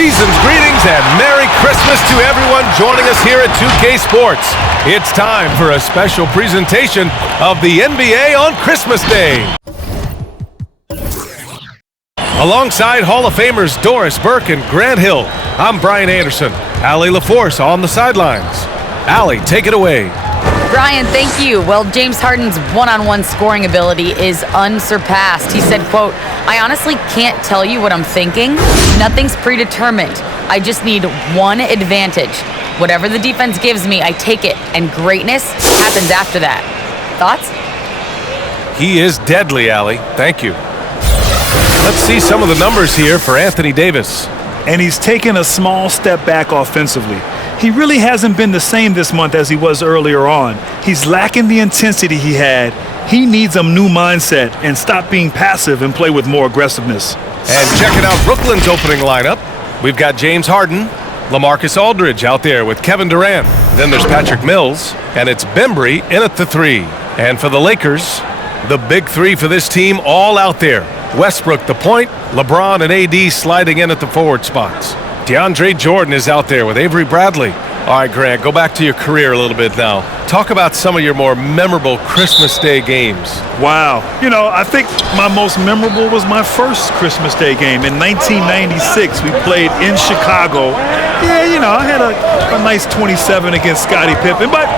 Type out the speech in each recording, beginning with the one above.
season's greetings and Merry Christmas to everyone joining us here at 2K Sports. It's time for a special presentation of the NBA on Christmas Day. Alongside Hall of Famers Doris Burke and Grant Hill, I'm Brian Anderson. Allie LaForce on the sidelines. Allie, take it away. Brian, thank you. Well, James Harden's one-on-one scoring ability is unsurpassed. He said, quote, "I honestly can't tell you what I'm thinking. Nothing's predetermined. I just need one advantage. Whatever the defense gives me, I take it, and greatness happens after that." Thoughts? He is deadly, Allie. Thank you. Let's see some of the numbers here for Anthony Davis. And he's taken a small step back offensively. He really hasn't been the same this month as he was earlier on. He's lacking the intensity he had. He needs a new mindset and stop being passive and play with more aggressiveness. And checking out Brooklyn's opening lineup, we've got James Harden, LaMarcus Aldridge out there with Kevin Durant. Then there's Patrick Mills, and it's Bembry in at the 3. And for the Lakers, the big 3 for this team all out there. Westbrook the point, LeBron and AD sliding in at the forward spots. DeAndre Jordan is out there with Avery Bradley. All right, Grant, go back to your career a little bit now. Talk about some of your more memorable Christmas Day games. Wow. I think my most memorable was my first Christmas Day game. In 1996, we played in Chicago. Yeah, I had a nice 27 against Scottie Pippen, but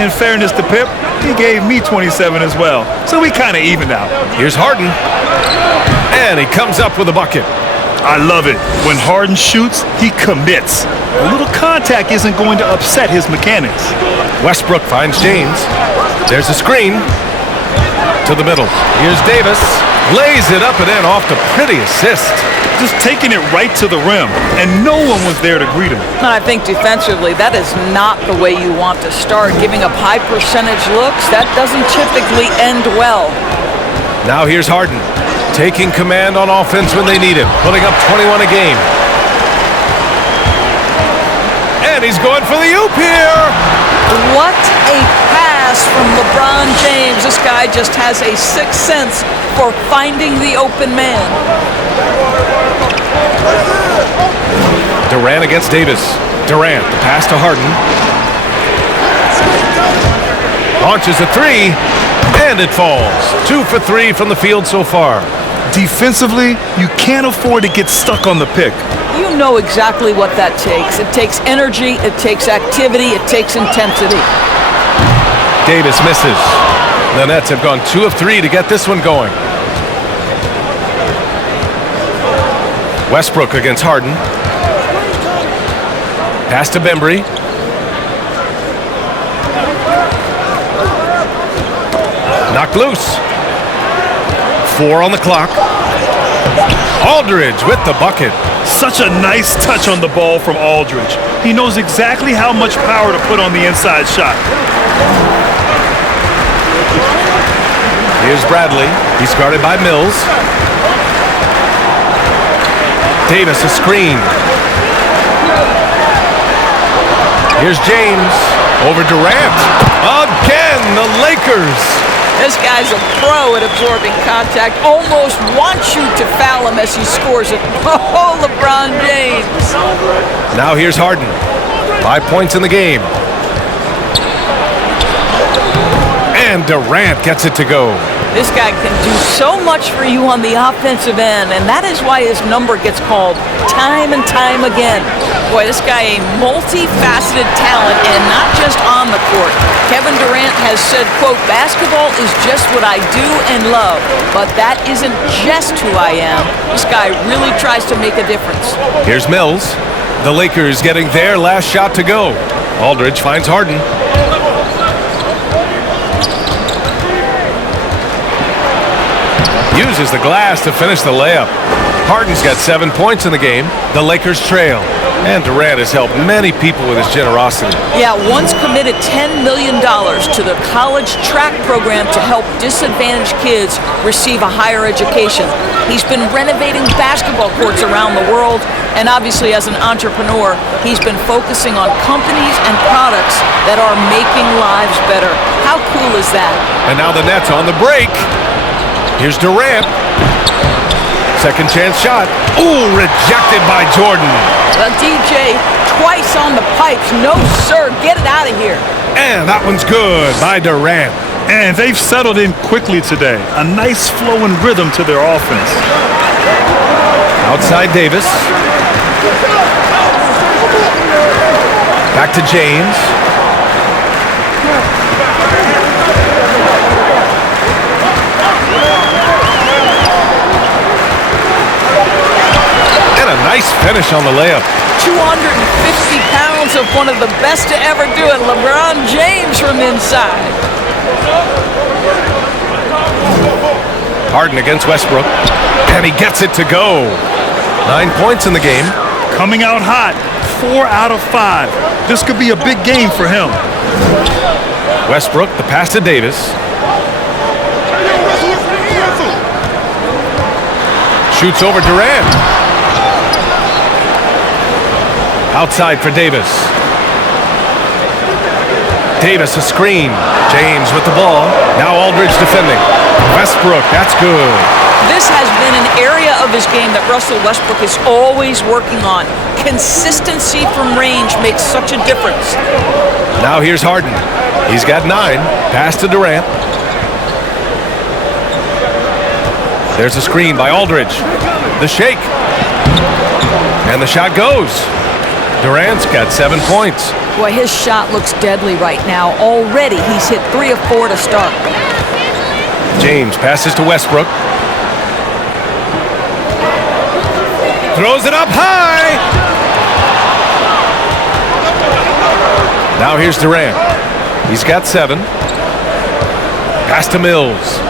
in fairness to Pip, he gave me 27 as well. So we kind of evened out. Here's Harden. And he comes up with a bucket. I love it. When Harden shoots, he commits. A little contact isn't going to upset his mechanics. Westbrook finds James. There's a screen to the middle. Here's Davis. Lays it up and in off the pretty assist. Just taking it right to the rim, and no one was there to greet him. And I think defensively, that is not the way you want to start. Giving up high percentage looks, that doesn't typically end well. Now here's Harden, taking command on offense when they need him, putting up 21 a game. And he's going for the oop here. What a pass from LeBron James. This guy just has a sixth sense for finding the open man. Durant against Davis. Durant, the pass to Harden. Launches a 3, and it falls. 2 for 3 from the field so far. Defensively, you can't afford to get stuck on the pick. You know exactly what that takes. It takes energy, it takes activity, it takes intensity. Davis misses. The Nets have gone 2 of 3 to get this one going. Westbrook against Harden. Pass to Bembry. Knocked loose. 4 on the clock. Aldridge with the bucket. Such a nice touch on the ball from Aldridge. He knows exactly how much power to put on the inside shot. Here's Bradley. He's guarded by Mills. Davis a screen. Here's James over Durant. Again, the Lakers. This guy's a pro at absorbing contact. Almost wants you to foul him as he scores it. Oh, LeBron James. Now here's Harden. 5 points in the game. And Durant gets it to go. This guy can do so much for you on the offensive end, and that is why his number gets called time and time again. Boy, this guy a multifaceted talent, and not just on the court. Kevin Durant has said, quote, "Basketball is just what I do and love, but that isn't just who I am." This guy really tries to make a difference. Here's Mills. The Lakers getting their last shot to go. Aldridge finds Harden. Uses the glass to finish the layup. Harden's got 7 points in the game. The Lakers trail. And Durant has helped many people with his generosity. Yeah, once committed $10 million to the college track program to help disadvantaged kids receive a higher education. He's been renovating basketball courts around the world, and obviously as an entrepreneur, he's been focusing on companies and products that are making lives better. How cool is that? And now the Nets on the break. Here's Durant. Second chance shot. Ooh, rejected by Jordan. The DJ twice on the pipes. No, sir. Get it out of here. And that one's good by Durant. And they've settled in quickly today. A nice flowing rhythm to their offense. Outside Davis. Back to James. And a nice finish on the layup. 250 pounds of one of the best to ever do it, LeBron James from inside. Harden against Westbrook. And he gets it to go. 9 points in the game. Coming out hot. 4 out of 5. This could be a big game for him. Westbrook, the pass to Davis. Shoots over Durant. Outside for Davis. Davis a screen. James with the ball. Now Aldridge defending. Westbrook, that's good. This has been an area of his game that Russell Westbrook is always working on. Consistency from range makes such a difference. Now here's Harden. He's got 9. Pass to Durant. There's a screen by Aldridge. The shake. And the shot goes. Durant's got 7 points. Boy, his shot looks deadly right now. Already he's hit 3 of 4 to start. James passes to Westbrook. Throws it up high. Now here's Durant. He's got 7. Pass to Mills.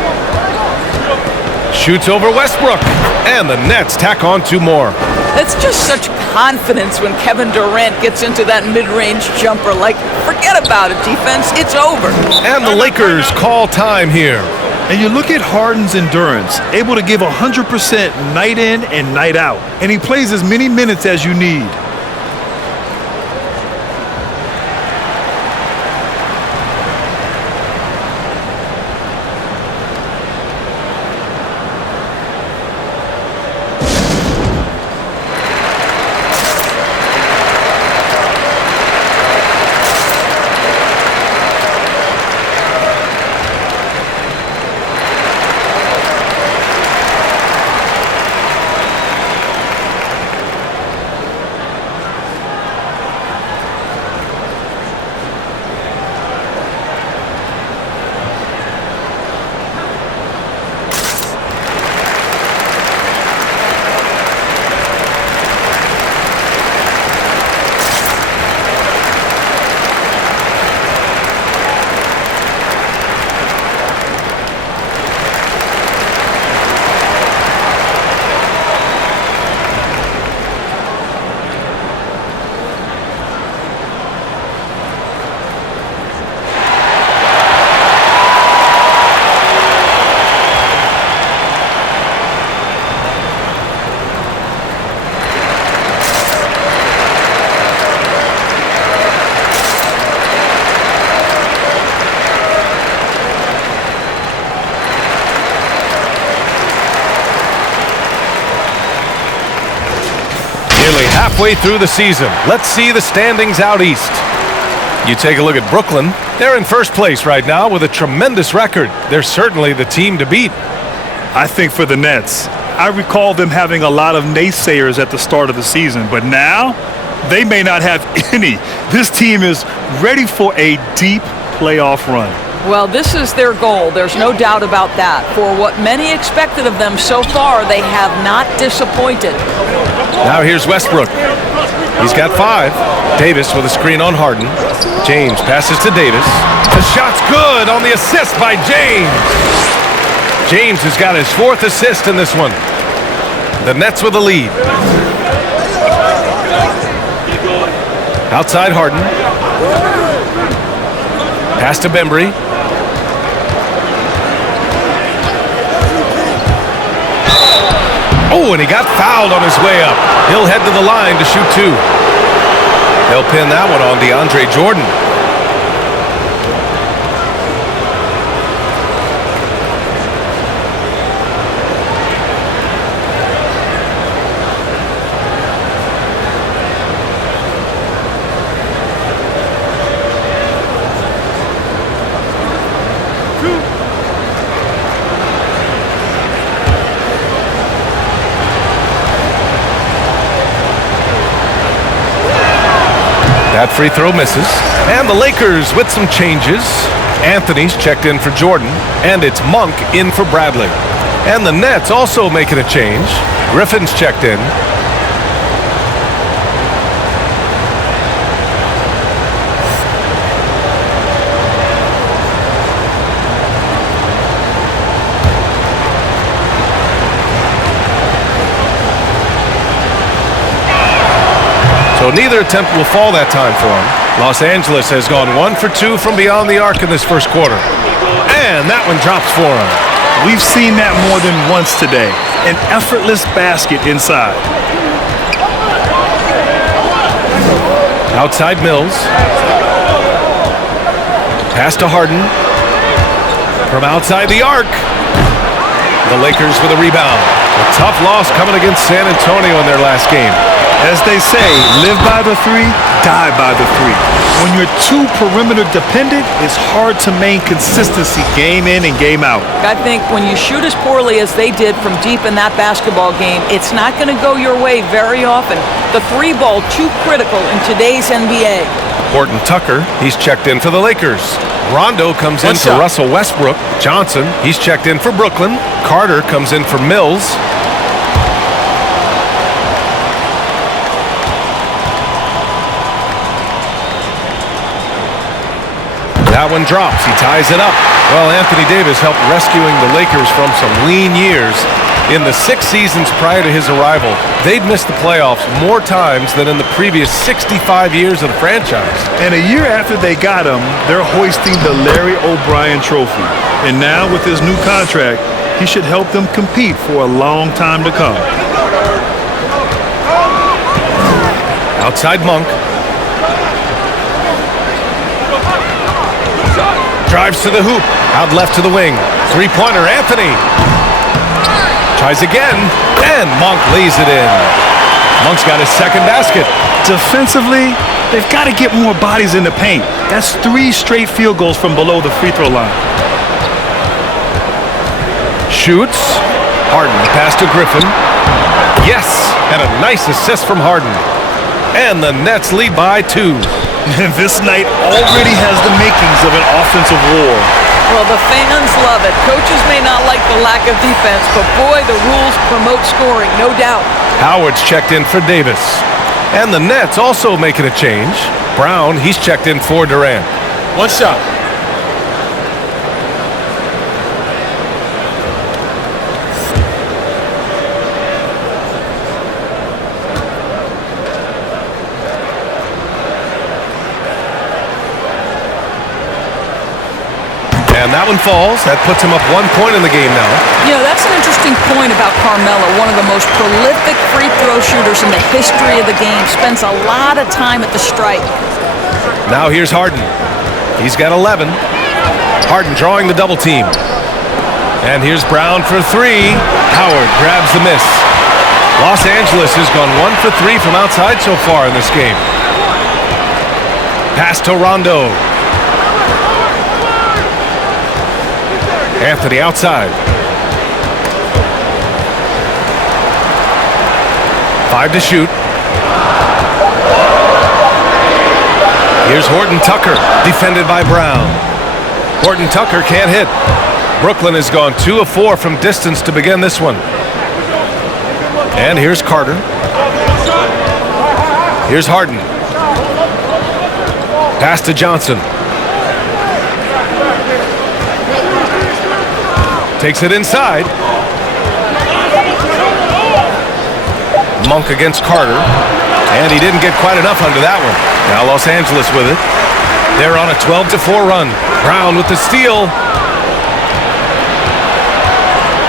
Shoots over Westbrook. And the Nets tack on 2 more. It's just such confidence when Kevin Durant gets into that mid-range jumper. Like, forget about it, defense. It's over. And the Lakers call time here. And you look at Harden's endurance, able to give 100% night in and night out. And he plays as many minutes as you need. Nearly halfway through the season. Let's see the standings out east. You take a look at Brooklyn. They're in first place right now with a tremendous record. They're certainly the team to beat. I think for the Nets, I recall them having a lot of naysayers at the start of the season, but now they may not have any. This team is ready for a deep playoff run. Well, this is their goal. There's no doubt about that. For what many expected of them so far, they have not disappointed. Now here's Westbrook. He's got 5. Davis with a screen on Harden. James passes to Davis. The shot's good on the assist by James. James has got his 4th assist in this one. The Nets with the lead. Outside Harden. Pass to Bembry. Oh, and he got fouled on his way up. He'll head to the line to shoot 2. They'll pin that one on DeAndre Jordan. That free throw misses. And the Lakers with some changes. Anthony's checked in for Jordan, and it's Monk in for Bradley. And the Nets also making a change. Griffin's checked in. So neither attempt will fall that time for him. Los Angeles has gone 1 for 2 from beyond the arc in this first quarter. And that one drops for him. We've seen that more than once today. An effortless basket inside. Outside Mills. Pass to Harden. From outside the arc. The Lakers with a rebound. A tough loss coming against San Antonio in their last game. As they say, live by the three, die by the three. When you're too perimeter dependent, it's hard to maintain consistency game in and game out. I think when you shoot as poorly as they did from deep in that basketball game, it's not going to go your way very often. The three ball too critical in today's NBA. Horton Tucker, he's checked in for the Lakers. Rondo comes in for Russell Westbrook. Johnson, he's checked in for Brooklyn. Carter comes in for Mills. That one drops. He ties it up. Well, Anthony Davis helped rescuing the Lakers from some lean years. In the 6 seasons prior to his arrival, they'd missed the playoffs more times than in the previous 65 years of the franchise. And a year after they got him, they're hoisting the Larry O'Brien Trophy. And now with his new contract, he should help them compete for a long time to come. Outside Monk. Drives to the hoop. Out left to the wing. Three-pointer, Anthony. Tries again, and Monk lays it in. Monk's got his second basket. Defensively, they've got to get more bodies in the paint. That's 3 straight field goals from below the free throw line. Shoots. Harden, pass to Griffin. Yes, and a nice assist from Harden. And the Nets lead by 2. And this night already has the makings of an offensive war. Well, the fans love it. Coaches may not like the lack of defense, but boy, the rules promote scoring, no doubt. Howard's checked in for Davis. And the Nets also making a change. Brown, he's checked in for Durant. One shot. And that one falls. That puts him up 1 point in the game now. You know, that's an interesting point about Carmelo, one of the most prolific free throw shooters in the history of the game. Spends a lot of time at the stripe. Now here's Harden. He's got 11. Harden drawing the double team. And here's Brown for 3. Howard grabs the miss. Los Angeles has gone 1 for 3 from outside so far in this game. Pass to Rondo. Anthony outside. 5 to shoot. Here's Horton Tucker, defended by Brown. Horton Tucker can't hit. Brooklyn has gone 2 of 4 from distance to begin this one. And here's Carter. Here's Harden. Pass to Johnson. Takes it inside. Monk against Carter. And he didn't get quite enough under that one. Now Los Angeles with it. They're on a 12-4 run. Brown with the steal.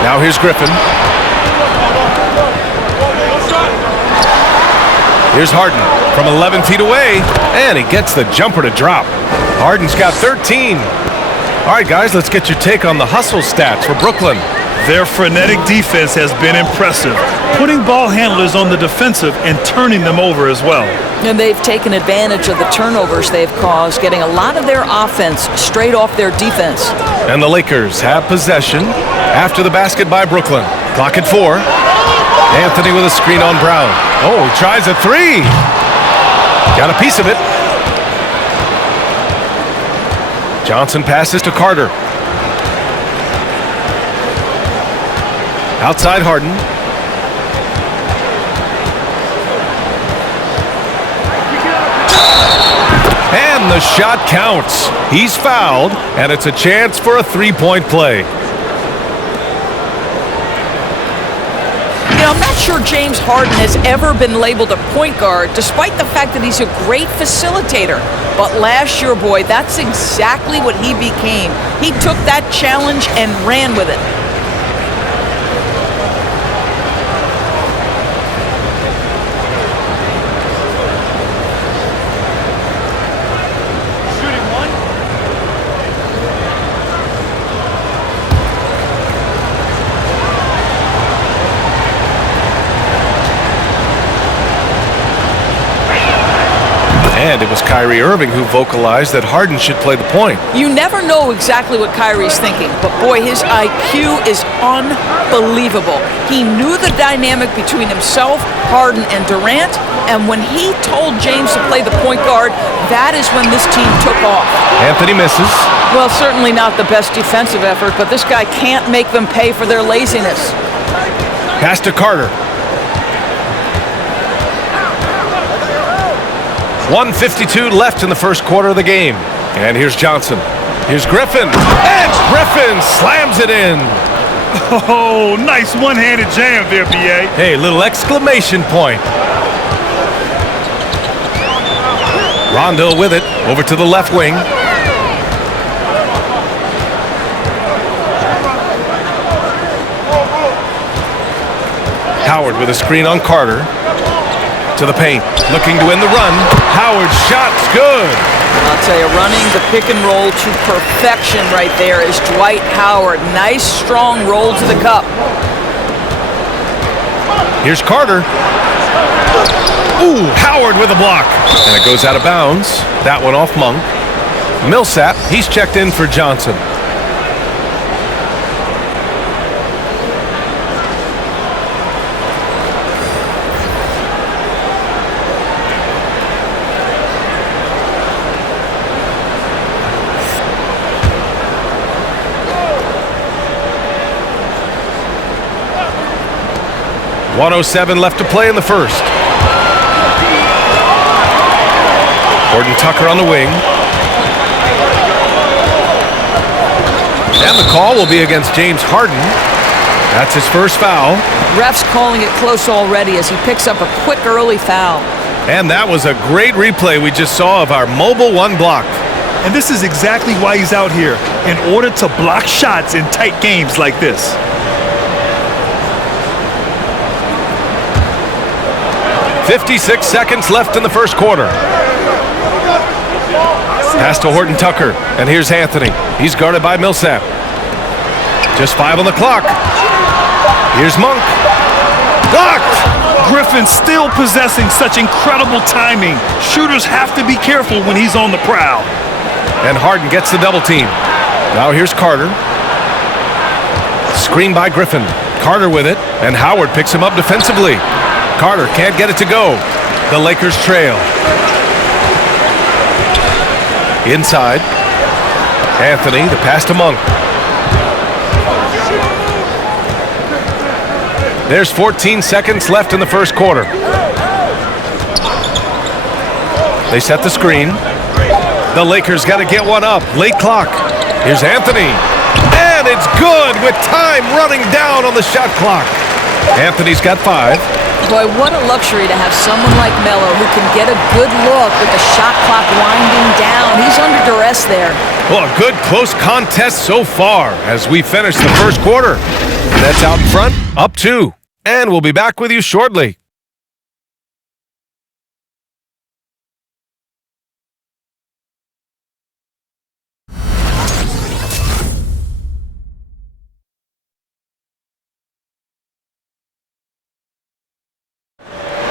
Now here's Griffin. Here's Harden from 11 feet away. And he gets the jumper to drop. Harden's got 13. All right, guys, let's get your take on the hustle stats for Brooklyn. Their frenetic defense has been impressive, putting ball handlers on the defensive and turning them over as well. And they've taken advantage of the turnovers they've caused, getting a lot of their offense straight off their defense. And the Lakers have possession after the basket by Brooklyn. Clock at 4. Anthony with a screen on Brown. Oh, he tries a 3. Got a piece of it. Johnson passes to Carter. Outside Harden. And the shot counts. He's fouled, and it's a chance for a three-point play. You know, I'm not sure James Harden has ever been labeled a point guard, despite the fact that he's a great facilitator. But last year, boy, that's exactly what he became. He took that challenge and ran with it. And it was Kyrie Irving who vocalized that Harden should play the point. You never know exactly what Kyrie's thinking, but boy, his IQ is unbelievable. He knew the dynamic between himself, Harden, and Durant, and when he told James to play the point guard, that is when this team took off. Anthony misses. Well, certainly not the best defensive effort, but this guy can't make them pay for their laziness. Pass to Carter. 1:52 left in the first quarter of the game. And here's Johnson. Here's Griffin. And Griffin slams it in. Oh, nice one-handed jam there, B.A. Hey, little exclamation point. Rondo with it. Over to the left wing. Howard with a screen on Carter. To the paint, looking to win the run. Howard's shot's good. I'll tell you, running the pick and roll to perfection right there is Dwight Howard. Nice, strong roll to the cup. Here's Carter. Ooh, Howard with a block. And it goes out of bounds. That one off Monk. Millsap, he's checked in for Johnson. .107 left to play in the first. Horton Tucker on the wing. And the call will be against James Harden. That's his first foul. Ref's calling it close already as he picks up a quick early foul. And that was a great replay we just saw of our mobile one block. And this is exactly why he's out here, in order to block shots in tight games like this. 56 seconds left in the first quarter. Pass to Horton Tucker, and here's Anthony. He's guarded by Millsap. Just 5 on the clock. Here's Monk. Blocked! Griffin still possessing such incredible timing. Shooters have to be careful when he's on the prowl. And Harden gets the double team. Now here's Carter. Screen by Griffin. Carter with it, and Howard picks him up defensively. Carter can't get it to go. The Lakers trail. Inside. Anthony, the pass to Monk. There's 14 seconds left in the first quarter. They set the screen. The Lakers got to get one up. Late clock. Here's Anthony. And it's good with time running down on the shot clock. Anthony's got 5. Boy, what a luxury to have someone like Melo who can get a good look with the shot clock winding down. He's under duress there. Well, a good close contest so far as we finish the first quarter. Nets out in front, up 2. And we'll be back with you shortly.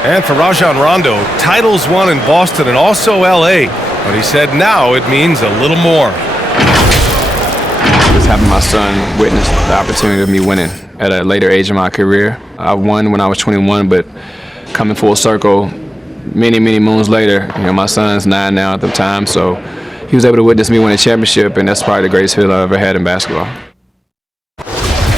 And for Rajon Rondo, titles won in Boston and also L.A. But he said now it means a little more. Just having my son witness the opportunity of me winning at a later age in my career. I won when I was 21, but coming full circle many, many moons later, you know, my son's 9 now at the time, so he was able to witness me win a championship, and that's probably the greatest feeling I've ever had in basketball.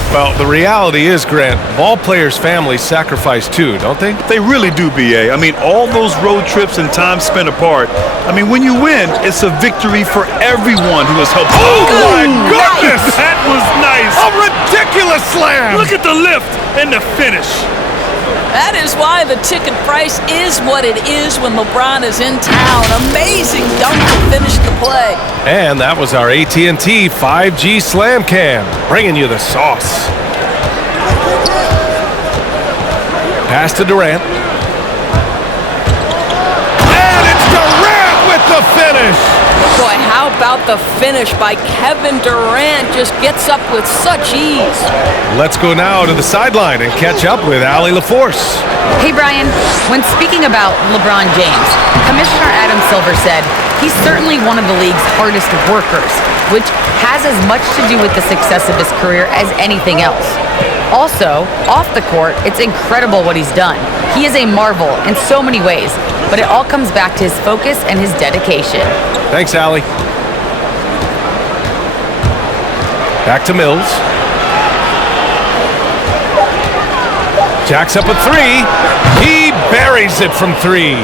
Well, the reality is, Grant, ball players' families sacrifice too, don't they? They really do, B.A. I mean, all those road trips and time spent apart. I mean, when you win, it's a victory for everyone who has helped. Oh, my goodness! That was nice. A ridiculous slam! Look at the lift and the finish. That is why the ticket price is what it is when LeBron is in town. Amazing dunk to finish the play. And that was our AT&T 5G Slam Cam, bringing you the sauce. Pass to Durant. And it's Durant with the finish! Boy, how about the finish by Kevin Durant? Just gets up with such ease. Let's go now to the sideline and catch up with Allie LaForce. Hey, Brian, when speaking about LeBron James, Commissioner Adam Silver said he's certainly one of the league's hardest workers, which has as much to do with the success of his career as anything else. Also, off the court, it's incredible what he's done. He is a marvel in so many ways, but it all comes back to his focus and his dedication. Thanks, Allie. Back to Mills. Jacks up a three. He buries it from three.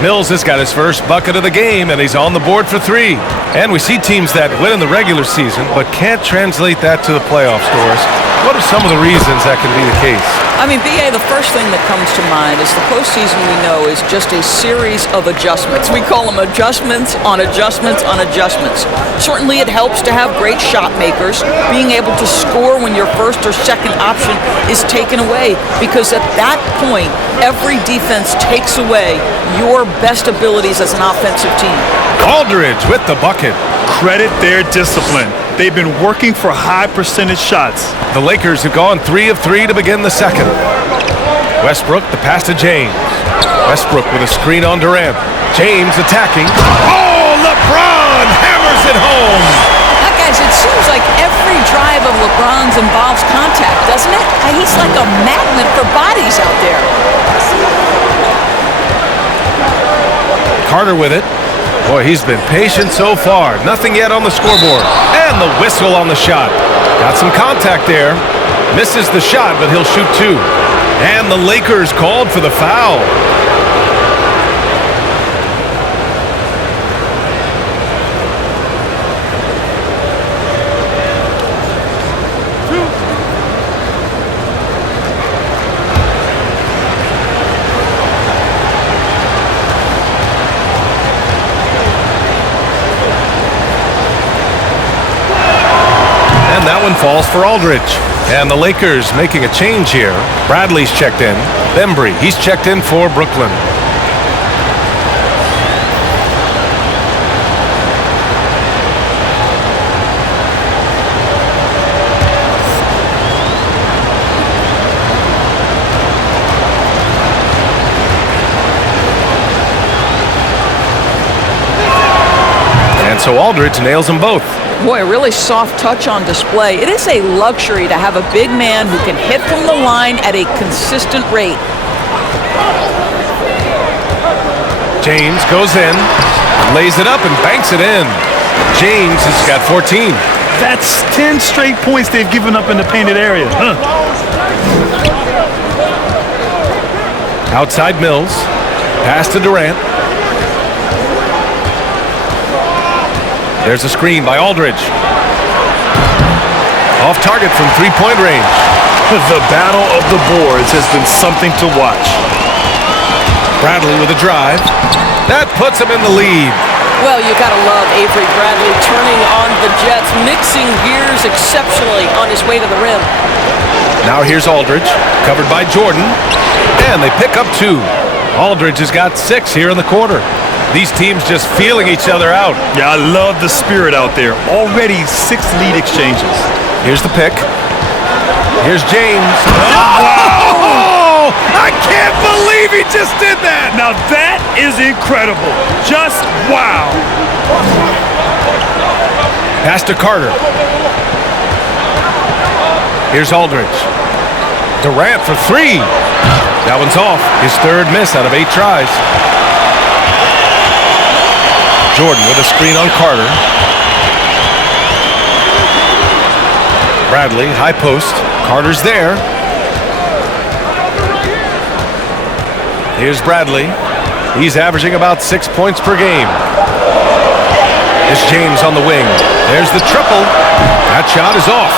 Mills has got his first bucket of the game, and he's on the board for three. And we see teams that win in the regular season but can't translate that to the playoffs, Doris. What are some of the reasons that can be the case? I mean, B.A., the first thing that comes to mind is the postseason we know is just a series of adjustments. We call them adjustments on adjustments on adjustments. Certainly it helps to have great shot makers, being able to score when your first or second option is taken away, because at that point, every defense takes away your best abilities as an offensive team. Aldridge with the bucket. Credit their discipline. They've been working for high percentage shots. The Lakers have gone 3 of 3 to begin the second. Westbrook, the pass to James. Westbrook with a screen on Durant. James attacking. Oh, LeBron hammers it home. Now, guys, it seems like every drive of LeBron's involves contact, doesn't it? He's like a magnet for bodies out there. Carter with it. Boy, he's been patient so far. Nothing yet on the scoreboard. And the whistle on the shot. Got some contact there. Misses the shot, but he'll shoot two. And the Lakers called for the foul. That one falls for Aldridge. And the Lakers making a change here. Bradley's checked in. Bembry, he's checked in for Brooklyn. And so Aldridge nails them both. Boy, a really soft touch on display. It is a luxury to have a big man who can hit from the line at a consistent rate. James goes in, lays it up and banks it in. James has got 14. That's 10 straight points they've given up in the painted area. Outside Mills. Pass to Durant. There's a screen by Aldridge. Off target from three-point range. The battle of the boards has been something to watch. Bradley with a drive. That puts him in the lead. Well, you gotta love Avery Bradley turning on the Jets, mixing gears exceptionally on his way to the rim. Now here's Aldridge, covered by Jordan, and they pick up two. Aldridge has got 6 here in the quarter. These teams just feeling each other out. Yeah, I love the spirit out there. Already 6 lead exchanges. Here's the pick. Here's James. Oh! I can't believe he just did that! Now that is incredible. Just wow. Pass to Carter. Here's Aldridge. Durant for 3. That one's off. His 3rd miss out of 8 tries. Jordan with a screen on Carter. Bradley, high post. Carter's there. Here's Bradley. He's averaging about 6 points per game. It's James on the wing. There's the triple. That shot is off.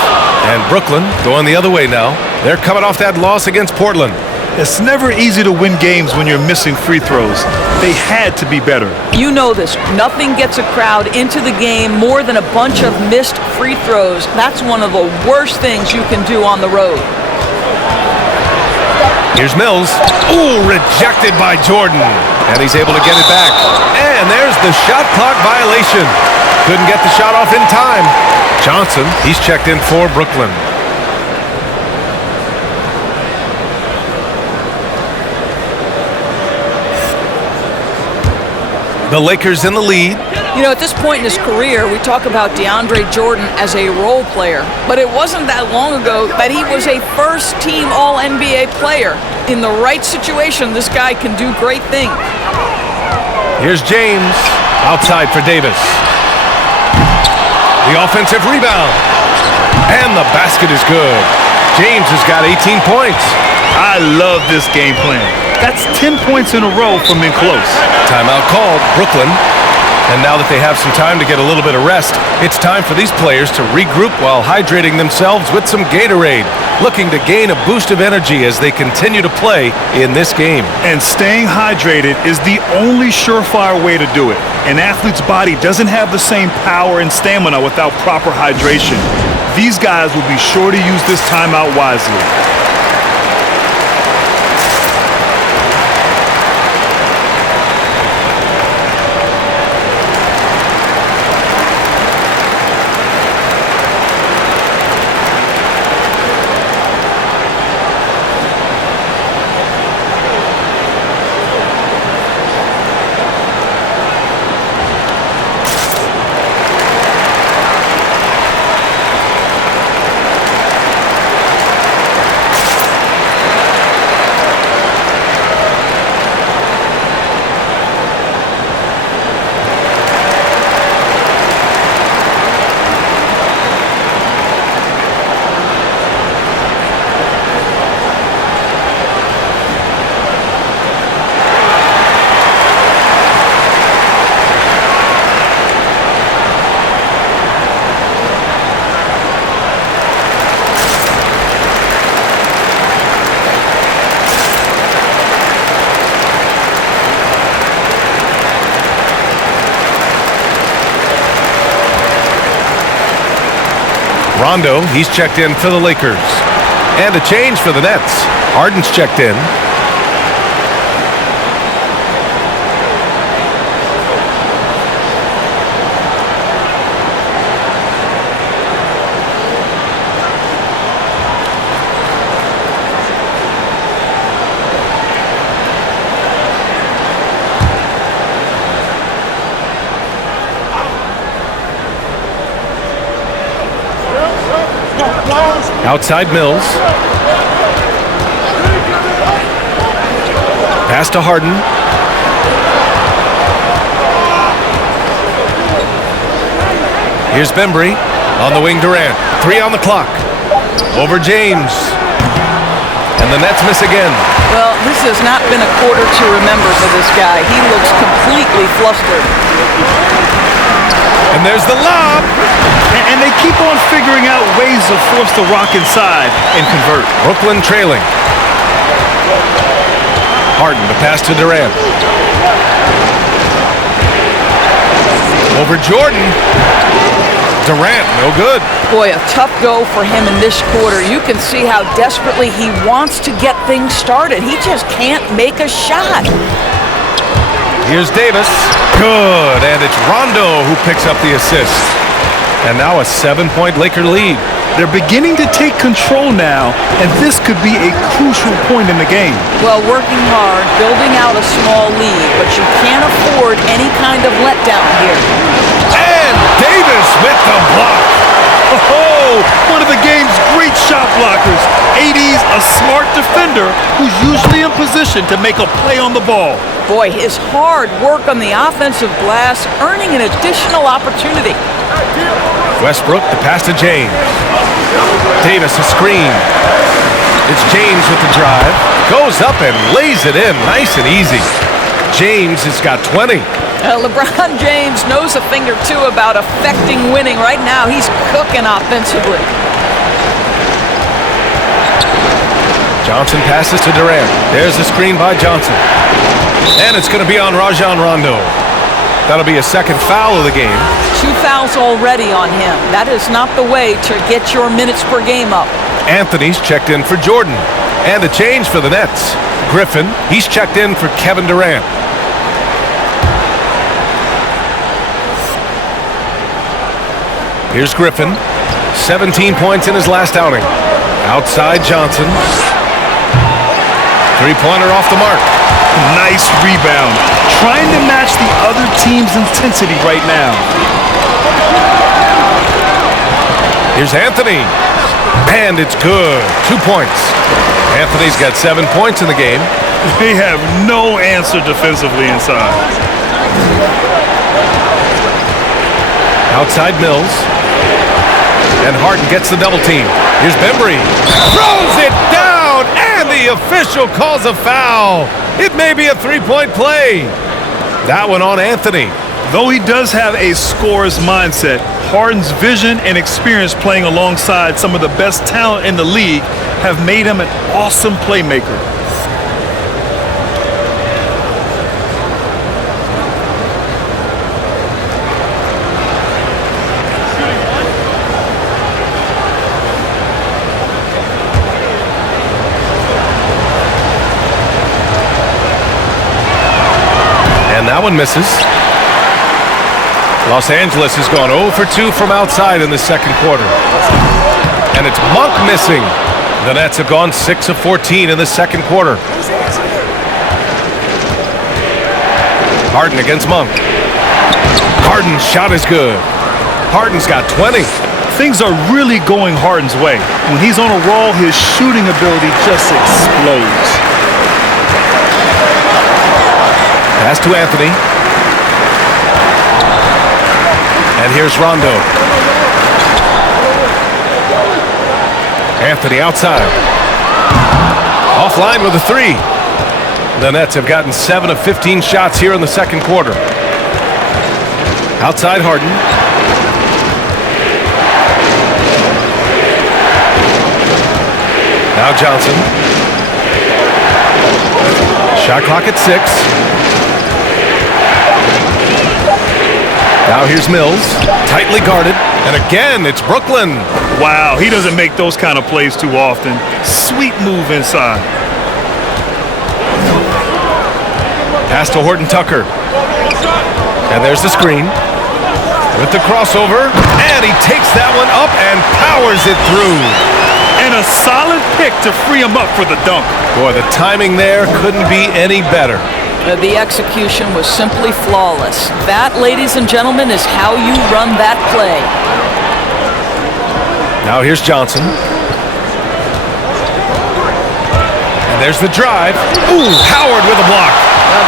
And Brooklyn going the other way now. They're coming off that loss against Portland. It's never easy to win games when you're missing free throws. They had to be better. You know this. Nothing gets a crowd into the game more than a bunch of missed free throws. That's one of the worst things you can do on the road. Here's Mills. Ooh, rejected by Jordan. And he's able to get it back. And there's the shot clock violation. Couldn't get the shot off in time. Johnson, he's checked in for Brooklyn. The Lakers in the lead. You know, at this point in his career, we talk about DeAndre Jordan as a role player, but it wasn't that long ago that he was a first-team All-NBA player. In the right situation, this guy can do great things. Here's James, outside for Davis. The offensive rebound. And the basket is good. James has got 18 points. I love this game plan. That's 10 points in a row from in close. Timeout called, Brooklyn. And now that they have some time to get a little bit of rest, it's time for these players to regroup while hydrating themselves with some Gatorade, looking to gain a boost of energy as they continue to play in this game. And staying hydrated is the only surefire way to do it. An athlete's body doesn't have the same power and stamina without proper hydration. These guys will be sure to use this timeout wisely. Rondo, he's checked in for the Lakers. And a change for the Nets. Harden's checked in. Outside Mills. Pass to Harden. Here's Bembry. On the wing, Durant. 3 on the clock. Over James. And the Nets miss again. Well, this has not been a quarter to remember for this guy. He looks completely flustered. And there's the lob. And they keep on figuring out ways to force the rock inside and convert. Brooklyn trailing. Harden, the pass to Durant. Over Jordan. Durant, no good. Boy, a tough go for him in this quarter. You can see how desperately he wants to get things started. He just can't make a shot. Here's Davis. Good. And it's Rondo who picks up the assist. And now a 7-point Laker lead. They're beginning to take control now, and this could be a crucial point in the game. Well, working hard, building out a small lead, but you can't afford any kind of letdown here. And Davis with the block. Oh, one of the game's great shot blockers. AD's a smart defender. defender who's usually in position to make a play on the ball. Boy, his hard work on the offensive glass earning an additional opportunity. Westbrook, the pass to James. Davis, a screen. It's James with the drive. Goes up and lays it in nice and easy. James has got 20. LeBron James knows a thing or two about affecting winning. Right now, he's cooking offensively. Johnson passes to Durant. There's a screen by Johnson. And it's going to be on Rajon Rondo. That'll be a second foul of the game. 2 fouls already on him. That is not the way to get your minutes per game up. Anthony's checked in for Jordan. And a change for the Nets. Griffin, he's checked in for Kevin Durant. Here's Griffin. 17 points in his last outing. Outside Johnson. Three-pointer off the mark. Nice rebound. Trying to match the other team's intensity right now. Here's Anthony. And it's good. 2 points. Anthony's got 7 points in the game. They have no answer defensively inside. Outside Mills. And Harden gets the double team. Here's Bembry. Throws it down, and the official calls a foul. It may be a three-point play. That one on Anthony. Though he does have a scorer's mindset, Harden's vision and experience playing alongside some of the best talent in the league have made him an awesome playmaker. And that one misses. Los Angeles has gone 0 for 2 from outside in the second quarter. And it's Monk missing. The Nets have gone 6 of 14 in the second quarter. Harden against Monk. Harden's shot is good. Harden's got 20. Things are really going Harden's way. When he's on a roll, his shooting ability just explodes. Pass to Anthony. And here's Rondo. Anthony outside. Offline with a three. The Nets have gotten 7 of 15 shots here in the second quarter. Outside Harden. Now Johnson. Shot clock at 6. Now here's Mills, tightly guarded, and again it's Brooklyn. Wow, he doesn't make those kind of plays too often. Sweet move inside. Pass to Horton Tucker. And there's the screen. With the crossover, and he takes that one up and powers it through. And a solid pick to free him up for the dunk. Boy, the timing there couldn't be any better. The execution was simply flawless. That, ladies and gentlemen, is how you run that play. Now here's Johnson. And there's the drive. Ooh, Howard with a block.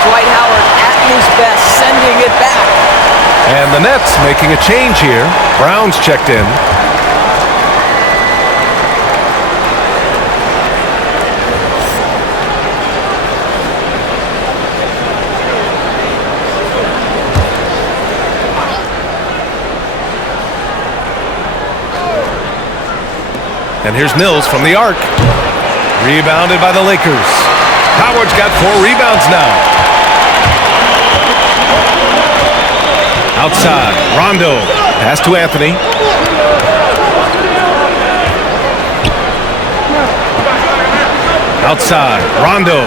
Dwight Howard at his best, sending it back. And the Nets making a change here. Brown's checked in. And here's Mills from the arc. Rebounded by the Lakers. Howard's got 4 rebounds now. Outside, Rondo. Pass to Anthony. Outside, Rondo.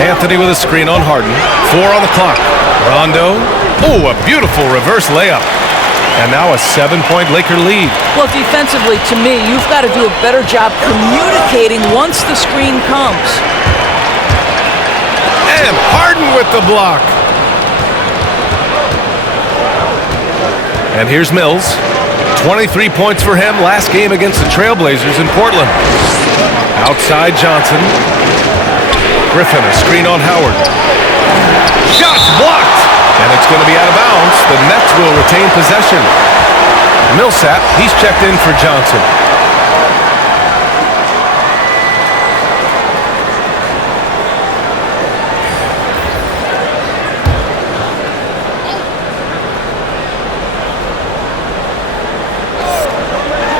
Anthony with a screen on Harden. 4 on the clock. Rondo. Oh, a beautiful reverse layup. And now a 7-point Laker lead. Well, defensively, to me, you've got to do a better job communicating once the screen comes. And Harden with the block. And here's Mills. 23 points for him last game against the Trailblazers in Portland. Outside Johnson. Griffin, a screen on Howard. Shots blocked! And it's going to be out of bounds. The Nets will retain possession. Millsap, he's checked in for Johnson.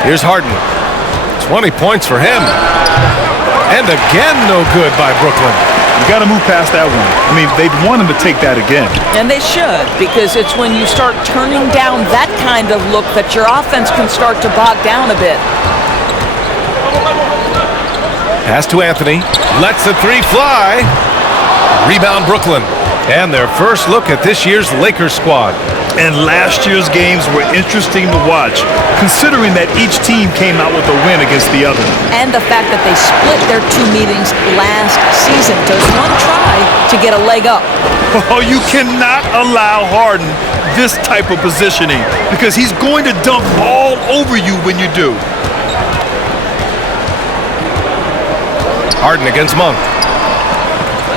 Here's Harden. 20 points for him. And again, no good by Brooklyn. You got to move past that one. I mean, they'd want him to take that again. And they should, because it's when you start turning down that kind of look that your offense can start to bog down a bit. Pass to Anthony. Lets the three fly. Rebound Brooklyn. And their first look at this year's Lakers squad. And last year's games were interesting to watch, considering that each team came out with a win against the other. And the fact that they split their two meetings last season. Does one try to get a leg up? Oh, you cannot allow Harden this type of positioning because he's going to dunk all over you when you do. Harden against Monk.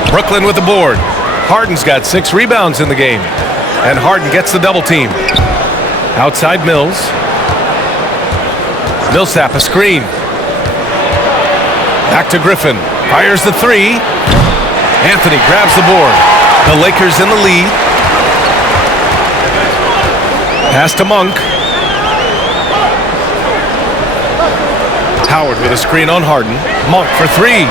Brooklyn with the board. Harden's got 6 rebounds in the game. And Harden gets the double team. Outside Mills. Millsap a screen. Back to Griffin. Fires the three. Anthony grabs the board. The Lakers in the lead. Pass to Monk. Howard with a screen on Harden. Monk for three.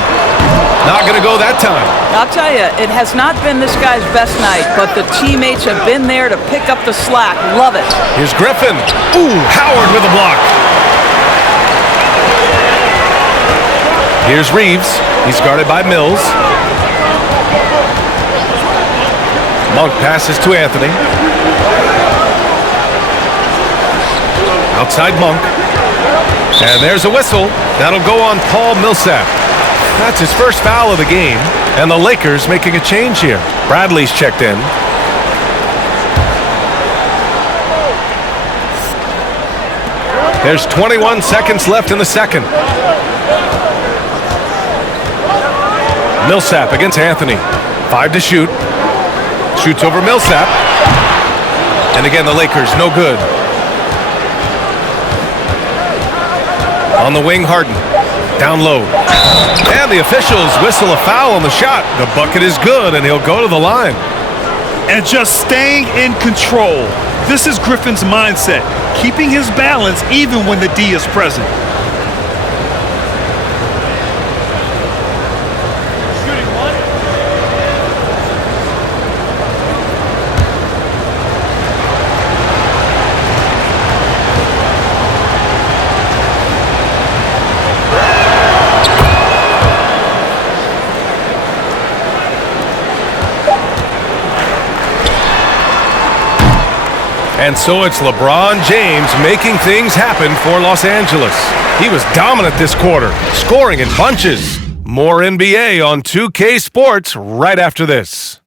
Not going to go that time. I'll tell you, it has not been this guy's best night, but the teammates have been there to pick up the slack. Love it. Here's Griffin. Ooh, Howard with a block. Here's Reeves. He's guarded by Mills. Monk passes to Anthony. Outside Monk. And there's a whistle. That'll go on Paul Millsap. That's his first foul of the game, and the Lakers making a change here. Bradley's checked in. There's 21 seconds left in the second. Millsap against Anthony. 5 to shoot. Shoots over Millsap. And again, the Lakers, no good. On the wing, Harden. Down low. And the officials whistle a foul on the shot. The bucket is good, and he'll go to the line. And just staying in control. This is Griffin's mindset, keeping his balance even when the D is present. And so it's LeBron James making things happen for Los Angeles. He was dominant this quarter, scoring in bunches. More NBA on 2K Sports right after this.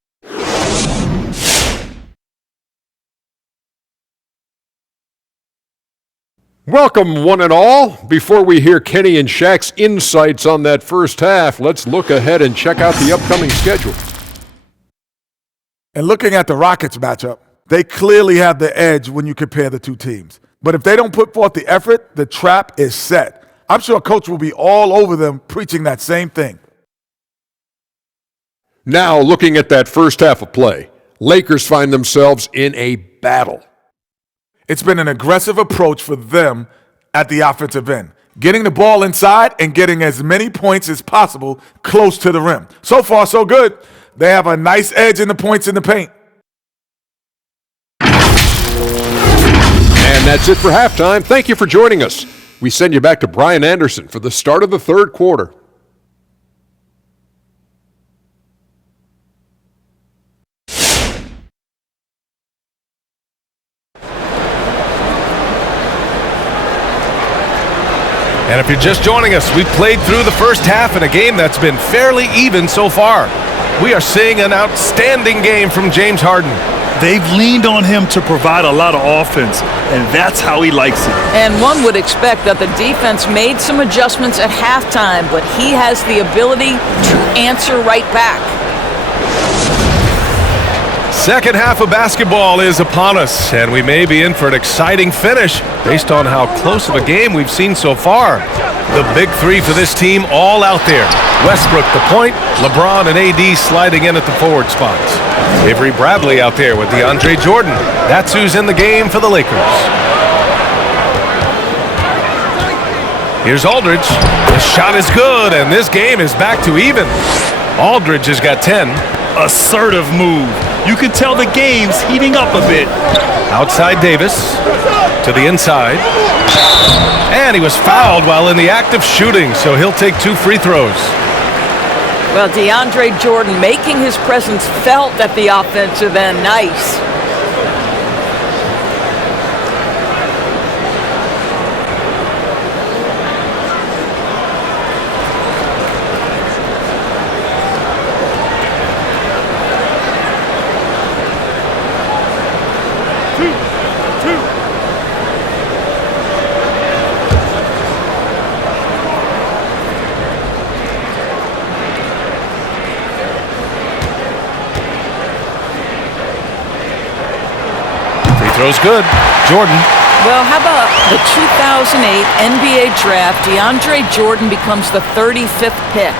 Welcome, one and all. Before we hear Kenny and Shaq's insights on that first half, let's look ahead and check out the upcoming schedule. And looking at the Rockets matchup, they clearly have the edge when you compare the two teams. But if they don't put forth the effort, the trap is set. I'm sure Coach will be all over them preaching that same thing. Now, looking at that first half of play, Lakers find themselves in a battle. It's been an aggressive approach for them at the offensive end, getting the ball inside and getting as many points as possible close to the rim. So far, so good. They have a nice edge in the points in the paint. And that's it for halftime. Thank you for joining us. We send you back to Brian Anderson for the start of the third quarter. And if you're just joining us, we've played through the first half in a game that's been fairly even so far. We are seeing an outstanding game from James Harden. They've leaned on him to provide a lot of offense, and that's how he likes it. And one would expect that the defense made some adjustments at halftime, but he has the ability to answer right back. Second half of basketball is upon us, and we may be in for an exciting finish based on how close of a game we've seen so far. The big three for this team all out there. Westbrook the point, LeBron and AD sliding in at the forward spots. Avery Bradley out there with DeAndre Jordan. That's who's in the game for the Lakers. Here's Aldridge. The shot is good, and this game is back to even. Aldridge has got 10. Assertive move. You can tell the game's heating up a bit. Outside Davis to the inside. And he was fouled while in the act of shooting, so he'll take 2 free throws. Well, DeAndre Jordan making his presence felt at the offensive end. Nice. Throw's good. Jordan. Well, how about the 2008 NBA draft? DeAndre Jordan becomes the 35th pick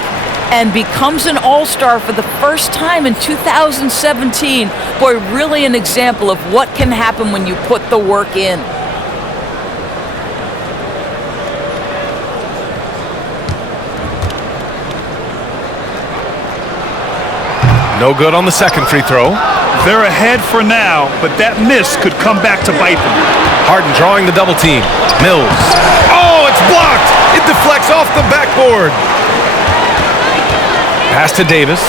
and becomes an all-star for the first time in 2017. Boy, really an example of what can happen when you put the work in. No good on the second free throw. They're ahead for now, but that miss could come back to bite them. Harden drawing the double team. Mills. Oh, it's blocked. It deflects off the backboard. Pass to Davis.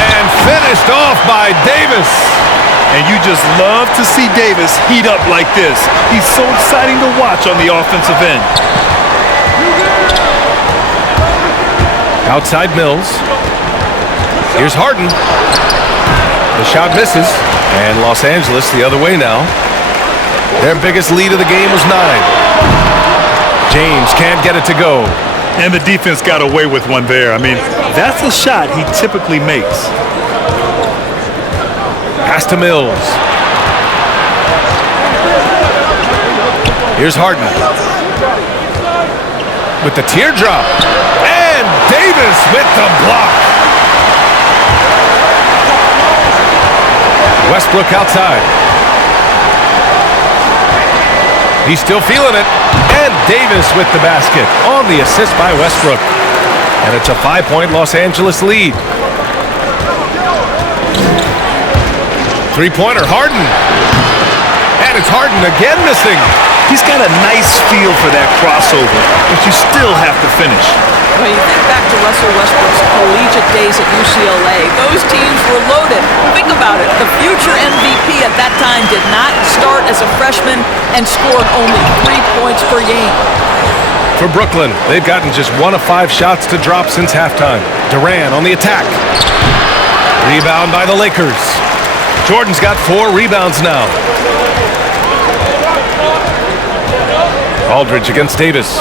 And finished off by Davis. And you just love to see Davis heat up like this. He's so exciting to watch on the offensive end. Outside Mills. Here's Harden. The shot misses, and Los Angeles the other way now. Their biggest lead of the game was 9. James can't get it to go. And the defense got away with one there. I mean, that's a shot he typically makes. Pass to Mills. Here's Harden. With the teardrop. And Davis with the block. Westbrook outside. He's still feeling it. And Davis with the basket on the assist by Westbrook. And it's a 5-point Los Angeles lead. Three-pointer, Harden. And it's Harden again missing. He's got a nice feel for that crossover, but you still have to finish. Well, you think back to Russell Westbrook's collegiate days at UCLA. Those teams were loaded. Think about it. The future MVP at that time did not start as a freshman and scored only 3 points per game. For Brooklyn, they've gotten just 1 of 5 shots to drop since halftime. Durant on the attack. Rebound by the Lakers. Jordan's got 4 rebounds now. Aldridge against Davis.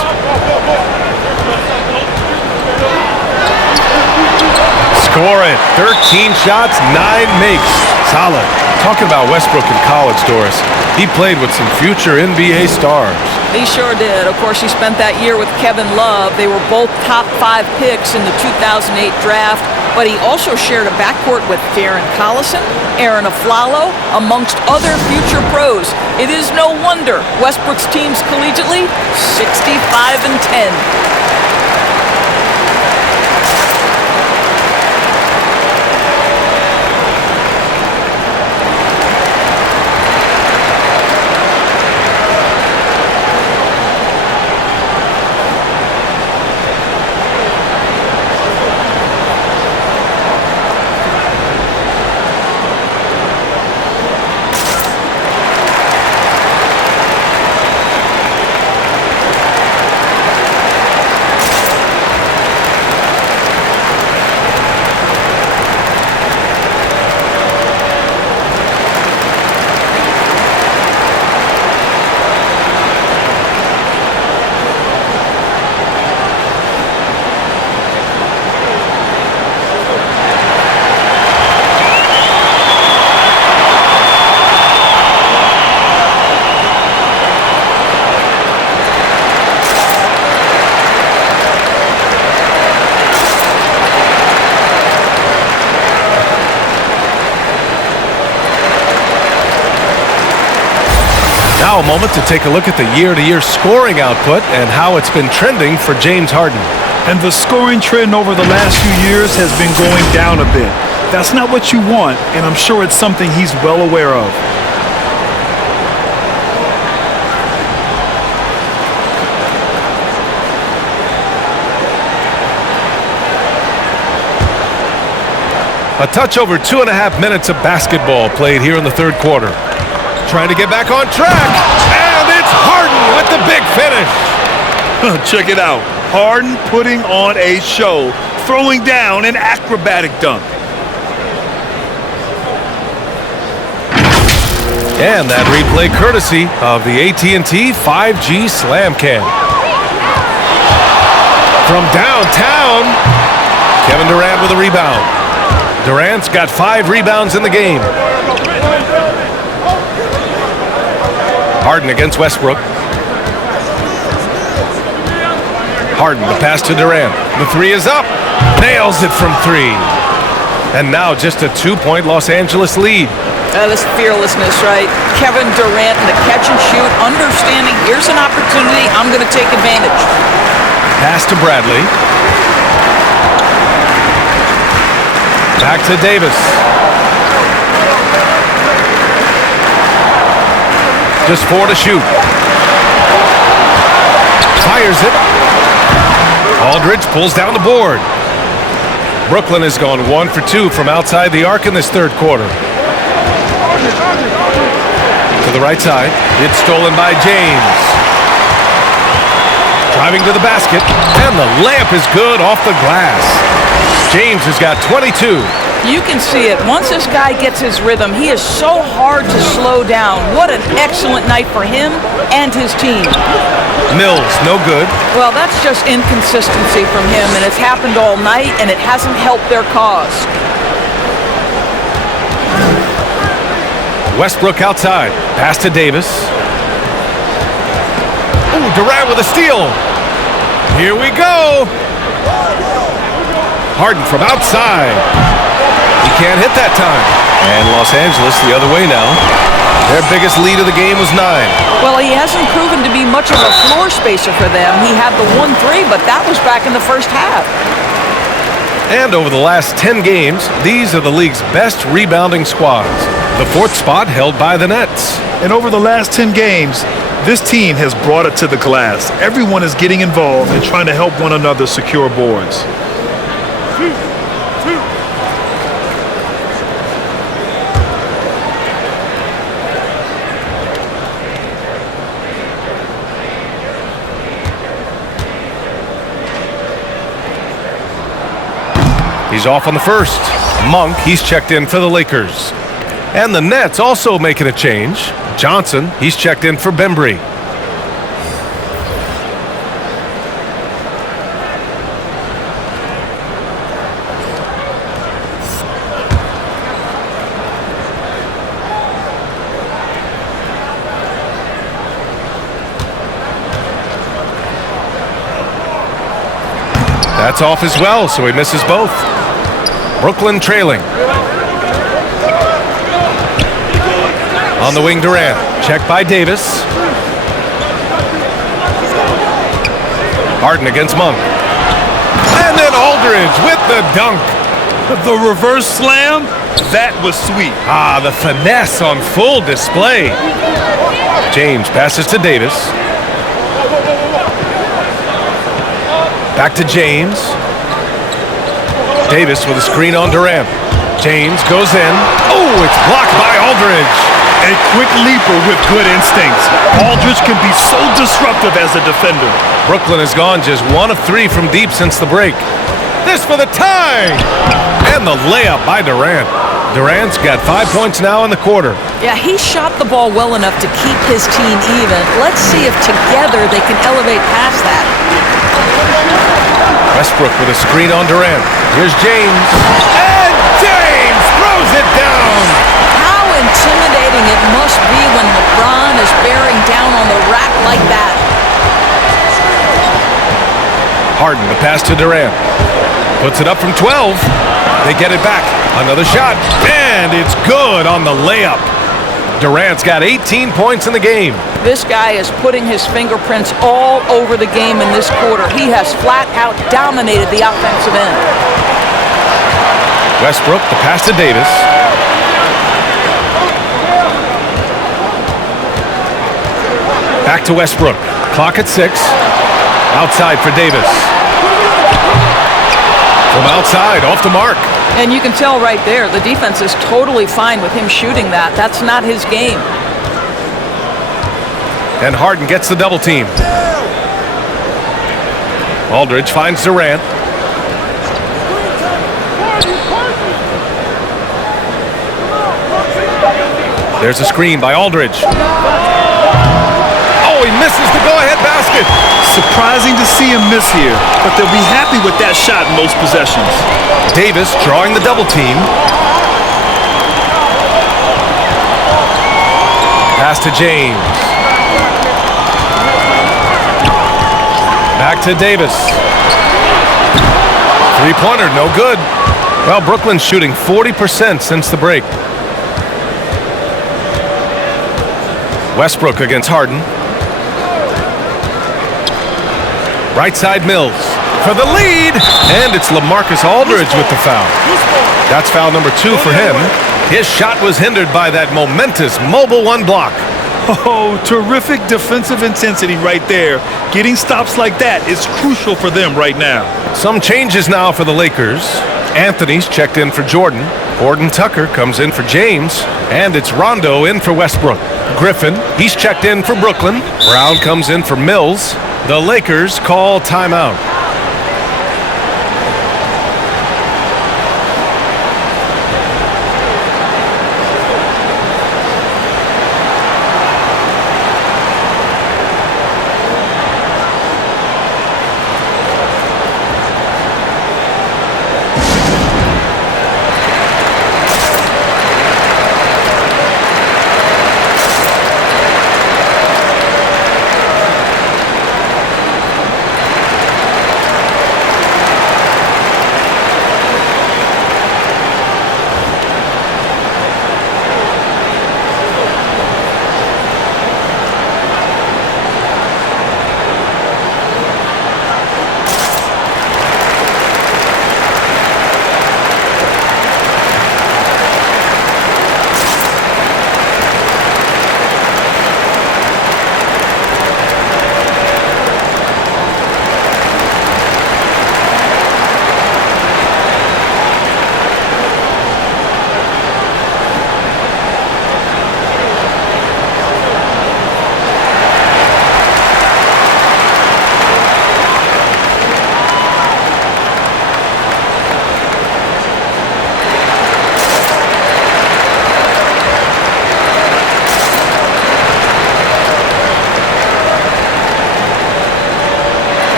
Score it. 13 shots, 9 makes. Solid. Talking about Westbrook in college, Doris. He played with some future NBA stars. He sure did. Of course, he spent that year with Kevin Love. They were both top 5 picks in the 2008 draft. But he also shared a backcourt with Darren Collison, Aaron Aflalo, amongst other future pros. It is no wonder Westbrook's teams collegiately 65-10. Now a moment to take a look at the year-to-year scoring output and how it's been trending for James Harden. And the scoring trend over the last few years has been going down a bit. That's not what you want, and I'm sure it's something he's well aware of. A touch over 2.5 minutes of basketball played here in the third quarter. Trying to get back on track, and it's Harden with the big finish. Check it out. Harden putting on a show, throwing down an acrobatic dunk. And that replay courtesy of the AT&T 5G Slam Cam. From downtown, Kevin Durant with a rebound. Durant's got 5 rebounds in the game. Harden against Westbrook. Harden, the pass to Durant. The 3 is up. Nails it from 3. And now just a 2-point Los Angeles lead. This fearlessness, right? Kevin Durant in the catch and shoot, understanding here's an opportunity, I'm going to take advantage. Pass to Bradley. Back to Davis. Just 4 to shoot. Fires it. Aldridge pulls down the board. Brooklyn has gone 1 for 2 from outside the arc in this third quarter. To the right side. It's stolen by James. Driving to the basket. And the layup is good off the glass. James has got 22. You can see it. Once this guy gets his rhythm, he is so hard to slow down. What an excellent night for him and his team. Mills, no good. Well, that's just inconsistency from him, and it's happened all night, and it hasn't helped their cause. Westbrook outside. Pass to Davis. Ooh, Durant with a steal. Here we go. Harden from outside. He can't hit that time. And Los Angeles the other way now. Their biggest lead of the game was 9. Well, he hasn't proven to be much of a floor spacer for them. He had the 1-3, but that was back in the first half. And over the last 10 games, these are the league's best rebounding squads. The 4th spot held by the Nets. And over the last 10 games, this team has brought it to the glass. Everyone is getting involved and trying to help one another secure boards. He's off on the first. Monk, he's checked in for the Lakers. And the Nets also making a change. Johnson, he's checked in for Bembry. That's off as well, so he misses both. Brooklyn trailing. On the wing, Durant. Check by Davis. Harden against Monk. And then Aldridge with the dunk. The reverse slam, that was sweet. Ah, the finesse on full display. James passes to Davis. Back to James. Davis with a screen on Durant. James goes in. Oh, it's blocked by Aldridge. A quick leaper with good instincts. Aldridge can be so disruptive as a defender. Brooklyn has gone just 1 of 3 from deep since the break. This for the tie! And the layup by Durant. Durant's got 5 points now in the quarter. Yeah, he shot the ball well enough to keep his team even. Let's see if together they can elevate past that. Westbrook with a screen on Durant. Here's James. And James throws it down! How intimidating it must be when LeBron is bearing down on the rack like that. Harden, the pass to Durant. Puts it up from 12. They get it back. Another shot. And it's good on the layup. Durant's got 18 points in the game. This guy is putting his fingerprints all over the game in this quarter. He has flat out dominated the offensive end. Westbrook, the pass to Davis. Back to Westbrook. Clock at 6. Outside for Davis. From outside, off the mark. And you can tell right there, the defense is totally fine with him shooting that. That's not his game. And Harden gets the double team. Aldridge finds Durant. There's a screen by Aldridge. Oh, he misses the go-ahead basket. Surprising to see him miss here, but they'll be happy with that shot in most possessions. Davis drawing the double team. Pass to James. Back to Davis. Three-pointer, no good. Well, Brooklyn's shooting 40% since the break. Westbrook against Harden. Right side Mills for the lead. And it's LaMarcus Aldridge with the foul. That's foul number 2 for him. His shot was hindered by that momentous mobile 1 block. Oh, terrific defensive intensity right there. Getting stops like that is crucial for them right now. Some changes now for the Lakers. Anthony's checked in for Jordan. Gordon Tucker comes in for James. And it's Rondo in for Westbrook. Griffin, he's checked in for Brooklyn. Brown comes in for Mills. The Lakers call timeout.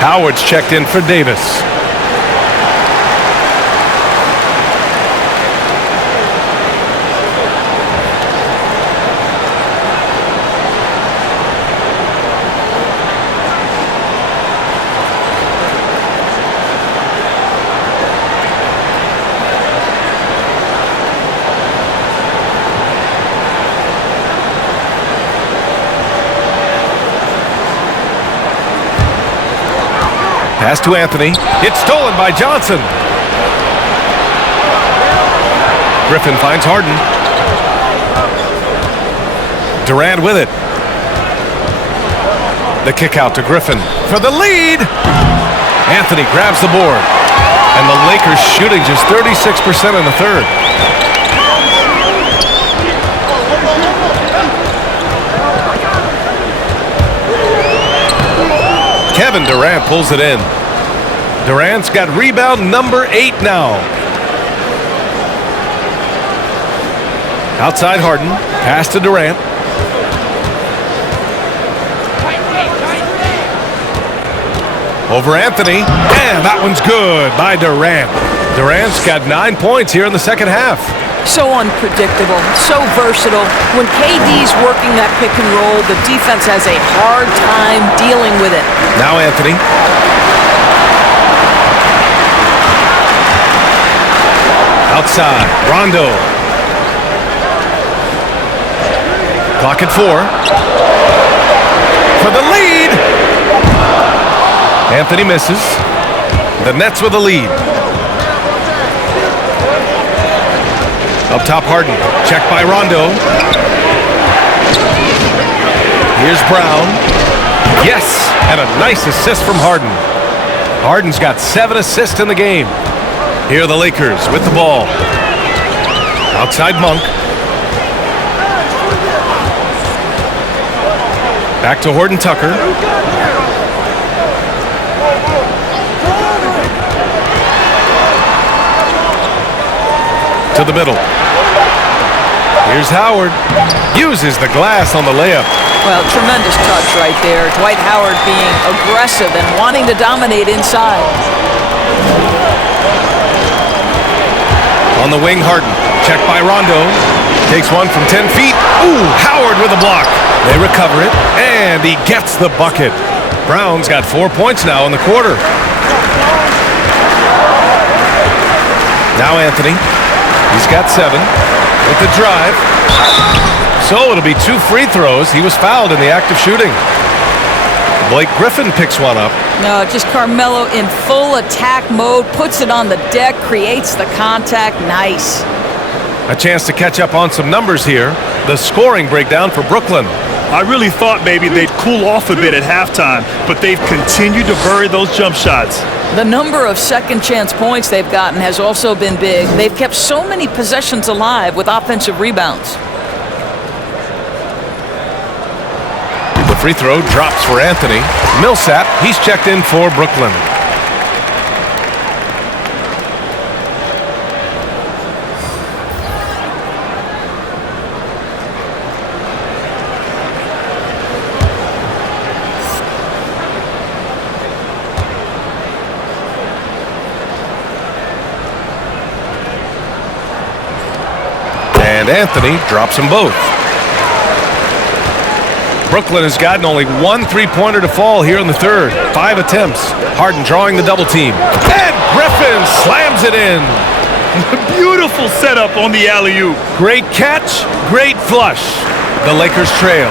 Howard's checked in for Davis. Pass to Anthony. It's stolen by Johnson. Griffin finds Harden. Durant with it. The kick out to Griffin for the lead. Anthony grabs the board. And the Lakers shooting just 36% in the third. Kevin Durant pulls it in. Durant's got rebound number 8 now. Outside Harden. Pass to Durant. Over Anthony. And that one's good by Durant. Durant's got 9 points here in the second half. So unpredictable, so versatile. When KD's working that pick and roll, the defense has a hard time dealing with it. Now Anthony. Outside, Rondo. Clock at 4. For the lead. Anthony misses. The Nets with the lead. Up top, Harden. Checked by Rondo. Here's Brown. Yes, and a nice assist from Harden. Harden's got 7 assists in the game. Here are the Lakers with the ball. Outside Monk. Back to Horton Tucker. To the middle. Here's Howard. Uses the glass on the layup. Well, tremendous touch right there. Dwight Howard being aggressive and wanting to dominate inside. On the wing, Harden. Checked by Rondo. Takes one from 10 feet. Ooh, Howard with a block. They recover it, and he gets the bucket. Brown's got 4 points now in the quarter. Now Anthony. He's got 7 with the drive. So it'll be 2 free throws. He was fouled in the act of shooting. Blake Griffin picks one up. No, just Carmelo in full attack mode, puts it on the deck, creates the contact. Nice. A chance to catch up on some numbers here. The scoring breakdown for Brooklyn. I really thought maybe they'd cool off a bit at halftime, but they've continued to bury those jump shots. The number of second chance points they've gotten has also been big. They've kept so many possessions alive with offensive rebounds. The free throw drops for Anthony. Millsap, he's checked in for Brooklyn. And Anthony drops them both. Brooklyn has gotten only 1 3-pointer to fall here in the third. 5 attempts. Harden drawing the double team. And Griffin slams it in. Beautiful setup on the alley-oop. Great catch, great flush. The Lakers trail.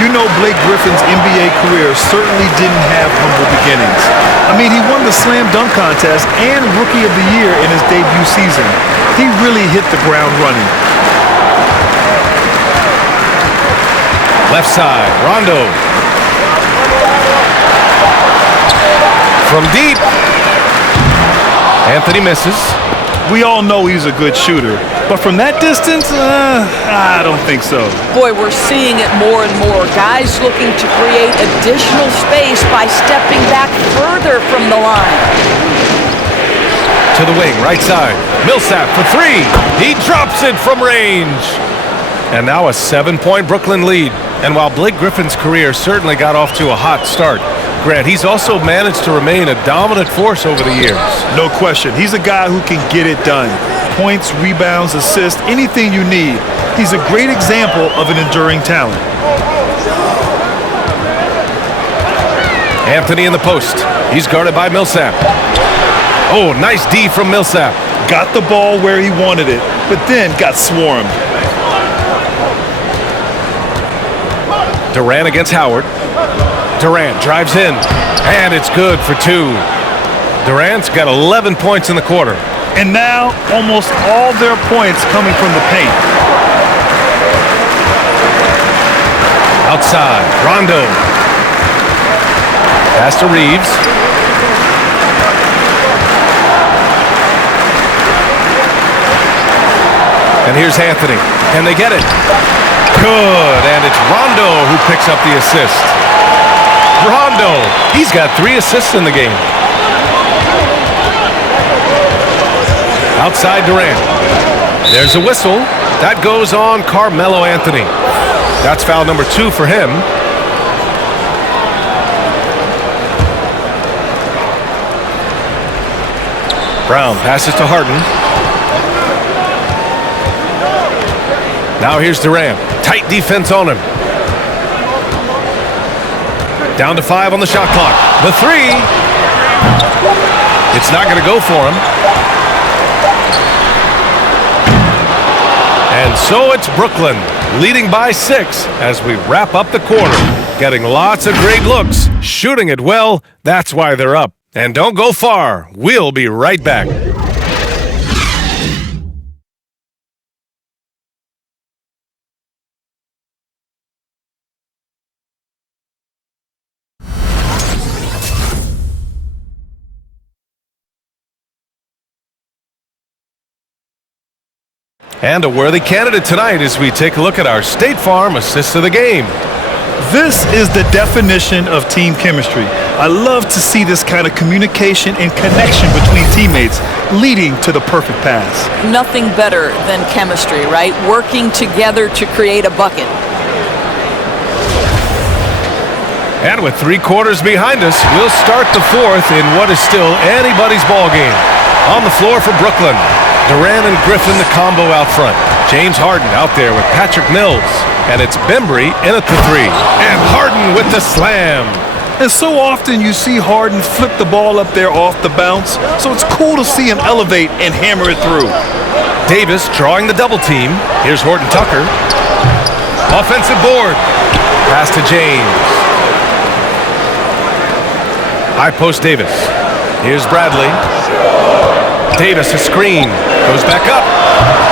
You know Blake Griffin's NBA career certainly didn't have humble beginnings. I mean, he won the slam dunk contest and Rookie of the Year in his debut season. He really hit the ground running. Left side, Rondo. From deep. Anthony misses. We all know he's a good shooter, but from that distance, I don't think so. Boy, we're seeing it more and more. Guys looking to create additional space by stepping back further from the line. To the wing, right side. Millsap for 3. He drops it from range. And now a 7-point Brooklyn lead. And while Blake Griffin's career certainly got off to a hot start, Grant, he's also managed to remain a dominant force over the years. No question. He's a guy who can get it done. Points, rebounds, assists, anything you need. He's a great example of an enduring talent. Anthony in the post. He's guarded by Millsap. Oh, nice D from Millsap. Got the ball where he wanted it, but then got swarmed. Durant against Howard. Durant drives in, and it's good for 2. Durant's got 11 points in the quarter. And now, almost all their points coming from the paint. Outside, Rondo. Pass to Reeves. And here's Anthony. Can they get it? Good, and it's Rondo who picks up the assist. Rondo, he's got 3 assists in the game. Outside Durant. There's a whistle. That goes on Carmelo Anthony. That's foul number 2 for him. Brown passes to Harden. Now here's Durant. Tight defense on him. Down to 5 on the shot clock. The 3. It's not going to go for him. And so it's Brooklyn, leading by 6 as we wrap up the quarter. Getting lots of great looks, shooting it well, that's why they're up. And don't go far, we'll be right back. And a worthy candidate tonight as we take a look at our State Farm Assist of the Game. This is the definition of team chemistry. I love to see this kind of communication and connection between teammates leading to the perfect pass. Nothing better than chemistry, right? Working together to create a bucket. And with 3 quarters behind us, we'll start the 4th in what is still anybody's ball game. On the floor for Brooklyn, Durant and Griffin the combo out front. James Harden out there with Patrick Mills. And it's Bembry in at the 3. And Harden with the slam. And so often you see Harden flip the ball up there off the bounce, so it's cool to see him elevate and hammer it through. Davis drawing the double team. Here's Horton Tucker. Offensive board. Pass to James. High post Davis. Here's Bradley. Davis a screen. Goes back up.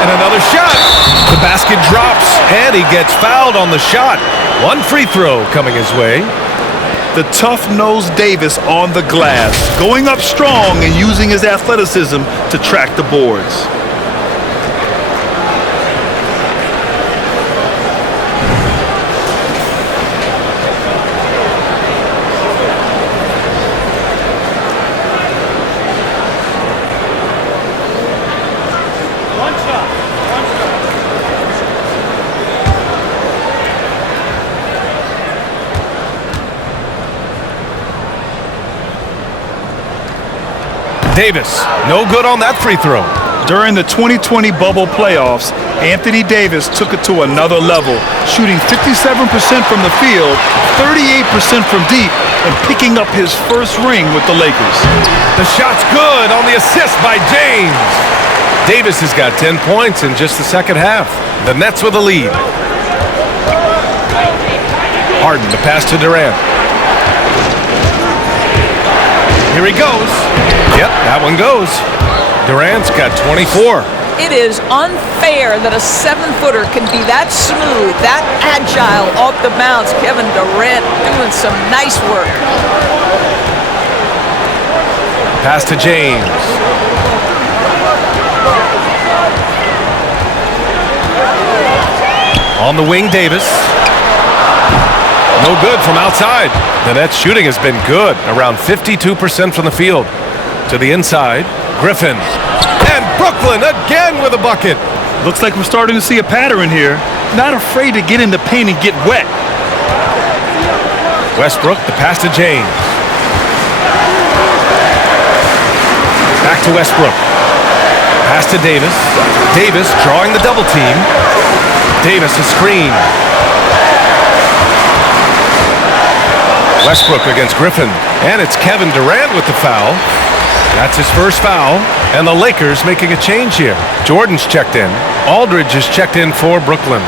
And another shot. The basket drops. And he gets fouled on the shot. 1 free throw coming his way. The tough-nosed Davis on the glass, going up strong and using his athleticism to track the boards. Davis, no good on that free throw. During the 2020 bubble playoffs, Anthony Davis took it to another level, shooting 57% from the field, 38% from deep, and picking up his first ring with the Lakers. The shot's good on the assist by James. Davis has got 10 points in just the second half. The Nets with a lead. Harden, the pass to Durant. Here he goes. Yep, that one goes. Durant's got 24. It is unfair that a 7-footer can be that smooth, that agile off the bounce. Kevin Durant doing some nice work. Pass to James. On the wing, Davis. No good from outside. The Nets shooting has been good, around 52% from the field. To the inside, Griffin. And Brooklyn again with a bucket. Looks like we're starting to see a pattern here. Not afraid to get in the paint and get wet. Westbrook, the pass to James. Back to Westbrook. Pass to Davis. Davis drawing the double team. Davis a screen. Westbrook against Griffin. And it's Kevin Durant with the foul. That's his first foul. And the Lakers making a change here. Jordan's checked in. Aldridge is checked in for Brooklyn.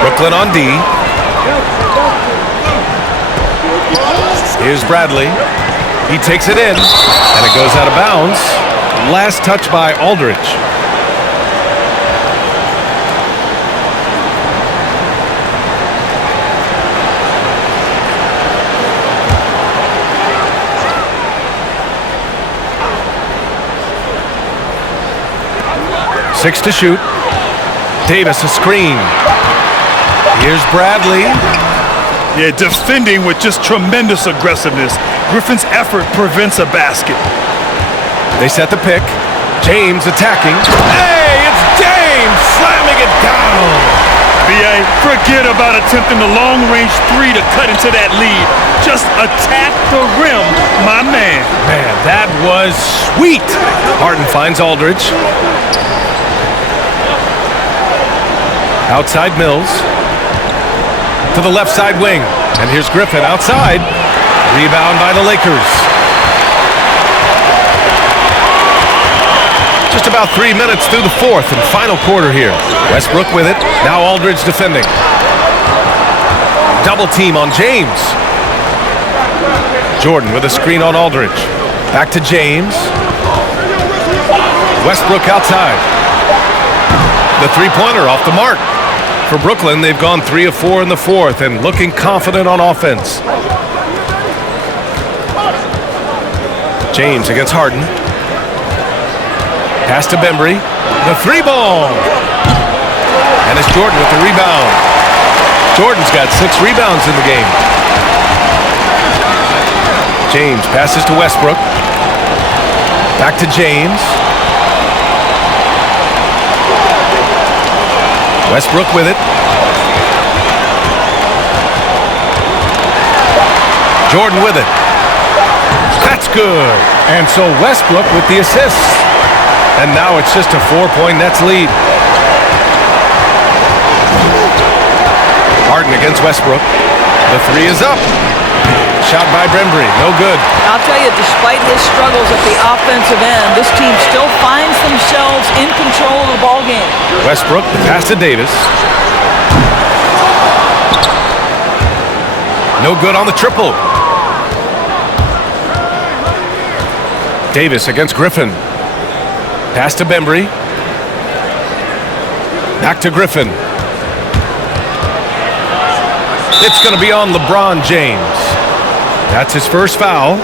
Brooklyn on D. Here's Bradley. He takes it in, and it goes out of bounds. Last touch by Aldridge. Six to shoot. Davis a screen. Here's Bradley. Yeah, defending with just tremendous aggressiveness. Griffin's effort prevents a basket. They set the pick. James attacking. Hey, it's James slamming it down. B.A., forget about attempting the long-range 3 to cut into that lead. Just attack the rim, my man. Man, that was sweet. Harden finds Aldridge. Outside Mills. To the left side wing. And here's Griffin outside. Rebound by the Lakers. Just about 3 minutes through the fourth and final quarter here. Westbrook with it. Now Aldridge defending. Double team on James. Jordan with a screen on Aldridge. Back to James. Westbrook outside. The three-pointer off the mark. For Brooklyn, they've gone 3 of 4 in the fourth and looking confident on offense. James against Harden. Pass to Bembry. The three ball. And it's Jordan with the rebound. Jordan's got 6 rebounds in the game. James passes to Westbrook. Back to James. Westbrook with it. Jordan with it. That's good. And so Westbrook with the assist. And now it's just a 4-point Nets lead. Harden against Westbrook. The three is up. Shot by Bembry. No good. I'll tell you, despite his struggles at the offensive end, this team still finds themselves in control of the ball game. Westbrook, the pass to Davis. No good on the triple. Davis against Griffin. Pass to Bembry. Back to Griffin. It's going to be on LeBron James. That's his first foul.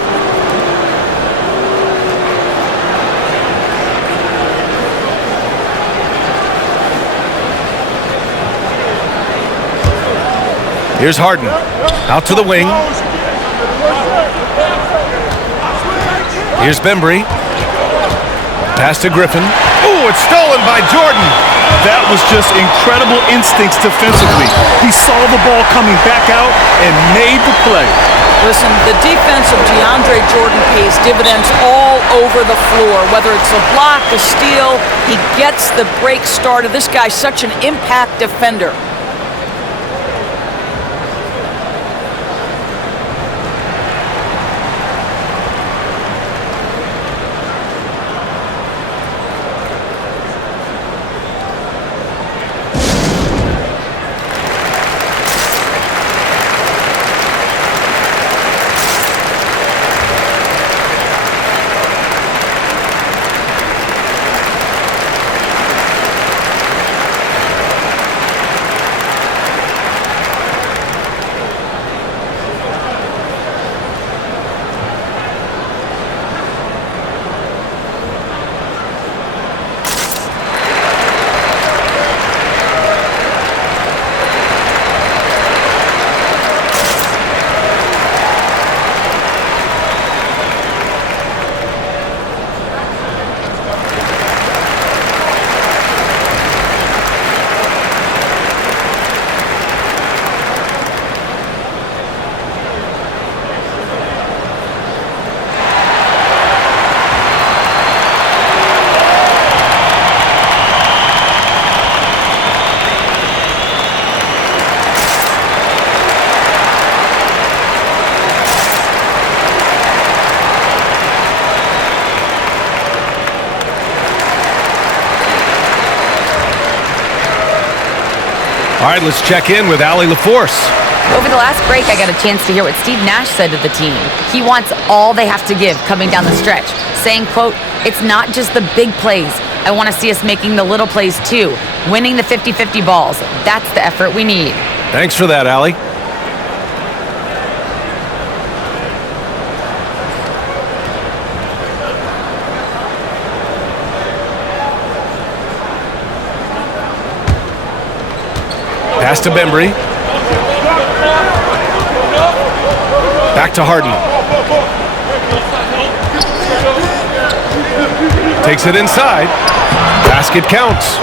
Here's Harden. Out to the wing. Here's Bembry. Pass to Griffin. Ooh, it's stolen by Jordan. That was just incredible instincts defensively. He saw the ball coming back out and made the play. Listen, the defense of DeAndre Jordan pays dividends all over the floor. Whether it's a block, a steal, he gets the break started. This guy's such an impact defender. All right, let's check in with Allie LaForce. Over the last break, I got a chance to hear what Steve Nash said to the team. He wants all they have to give coming down the stretch, saying, quote, "It's not just the big plays. I want to see us making the little plays too, winning the 50-50 balls. That's the effort we need." Thanks for that, Allie. Pass to Bembry. Back to Harden. Takes it inside. Basket counts.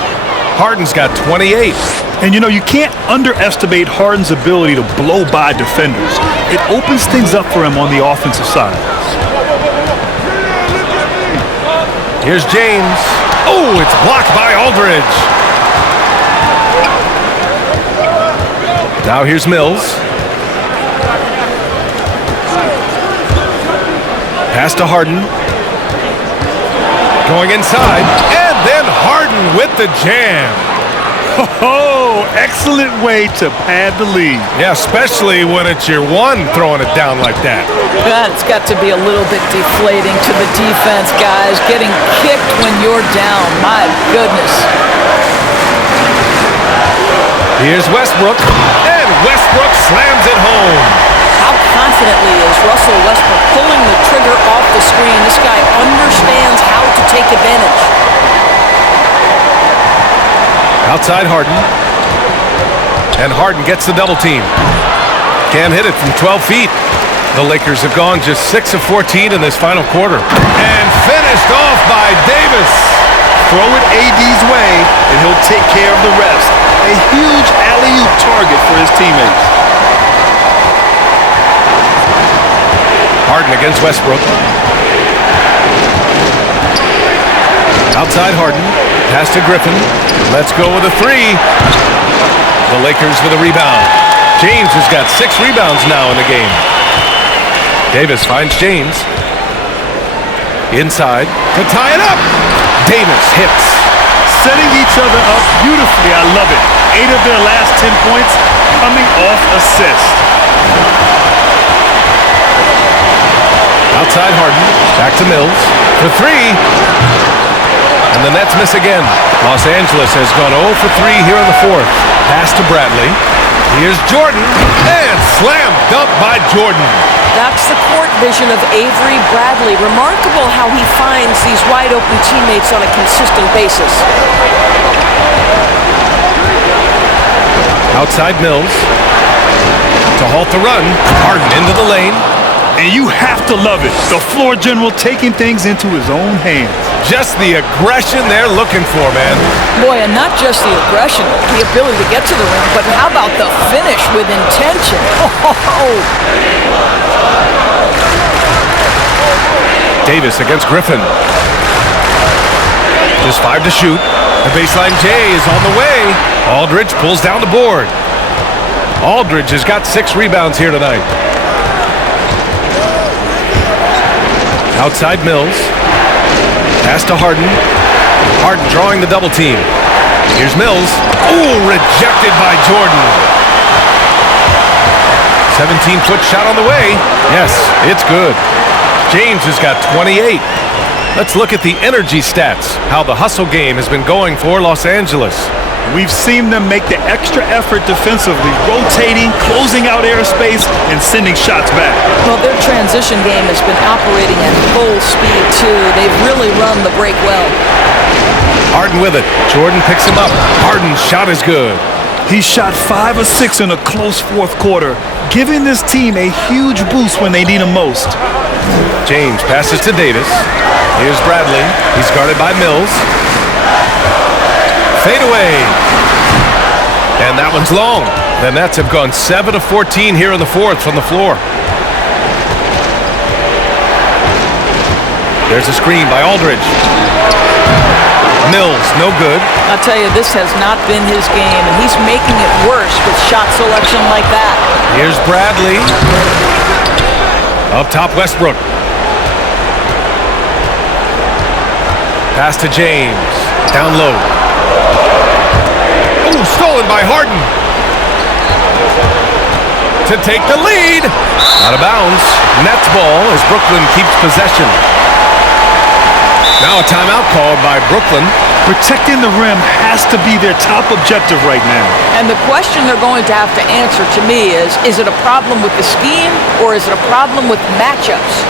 Harden's got 28. And you know, you can't underestimate Harden's ability to blow by defenders. It opens things up for him on the offensive side. Here's James. Oh, it's blocked by Aldridge. Now here's Mills. Pass to Harden. Going inside. And then Harden with the jam. Oh, excellent way to pad the lead. Yeah, especially when it's your one throwing it down like that. That's got to be a little bit deflating to the defense, guys. Getting kicked when you're down. My goodness. Here's Westbrook. And Westbrook slams it home. How confidently is Russell Westbrook pulling the trigger off the screen? This guy understands how to take advantage. Outside Harden. And Harden gets the double team. Can't hit it from 12 feet. The Lakers have gone just 6 of 14 in this final quarter. And finished off by Davis. Throw it AD's way, and he'll take care of the rest. A huge alley-oop target for his teammates. Harden against Westbrook. Outside Harden. Pass to Griffin. Let's go with a three. The Lakers with a rebound. James has got 6 rebounds now in the game. Davis finds James. Inside to tie it up. Davis hits. Setting each other up beautifully. I love it. 8 of their last 10 points coming off assist. Outside Harden. Back to Mills for 3. And the Nets miss again. Los Angeles has gone 0 for 3 here in the 4th. Pass to Bradley. Here's Jordan. And slam dunk by Jordan. That's the court vision of Avery Bradley. Remarkable how he finds these wide-open teammates on a consistent basis. Outside Mills. To halt the run. Harden into the lane. And you have to love it. The floor general taking things into his own hands. Just the aggression they're looking for, man. Boy, and not just the aggression, the ability to get to the rim, but how about the finish with intention? Oh. Davis against Griffin. Just 5 to shoot. The baseline J is on the way. Aldridge pulls down the board. Aldridge has got 6 rebounds here tonight. Outside Mills. Pass to Harden. Harden drawing the double team. Here's Mills. Ooh, rejected by Jordan. 17-foot shot on the way. Yes, it's good. James has got 28. Let's look at the energy stats, how the hustle game has been going for Los Angeles. We've seen them make the extra effort defensively, rotating, closing out airspace, and sending shots back. Well, their transition game has been operating at full speed, too. They've really run the break well. Harden with it. Jordan picks him up. Harden's shot is good. He shot 5 of 6 in a close 4th quarter, giving this team a huge boost when they need him most. James passes to Davis. Here's Bradley. He's guarded by Mills. Fade away. And that one's long. The Nets have gone 7 of 14 here in the 4th from the floor. There's a screen by Aldridge. Mills, no good. I'll tell you, this has not been his game, and he's making it worse with shot selection like that. Here's Bradley. Up top, Westbrook. Pass to James. Down low. Ooh, stolen by Harden. To take the lead. Out of bounds. Nets ball as Brooklyn keeps possession. Now a timeout called by Brooklyn. Protecting the rim has to be their top objective right now. And the question they're going to have to answer to me is it a problem with the scheme or is it a problem with matchups?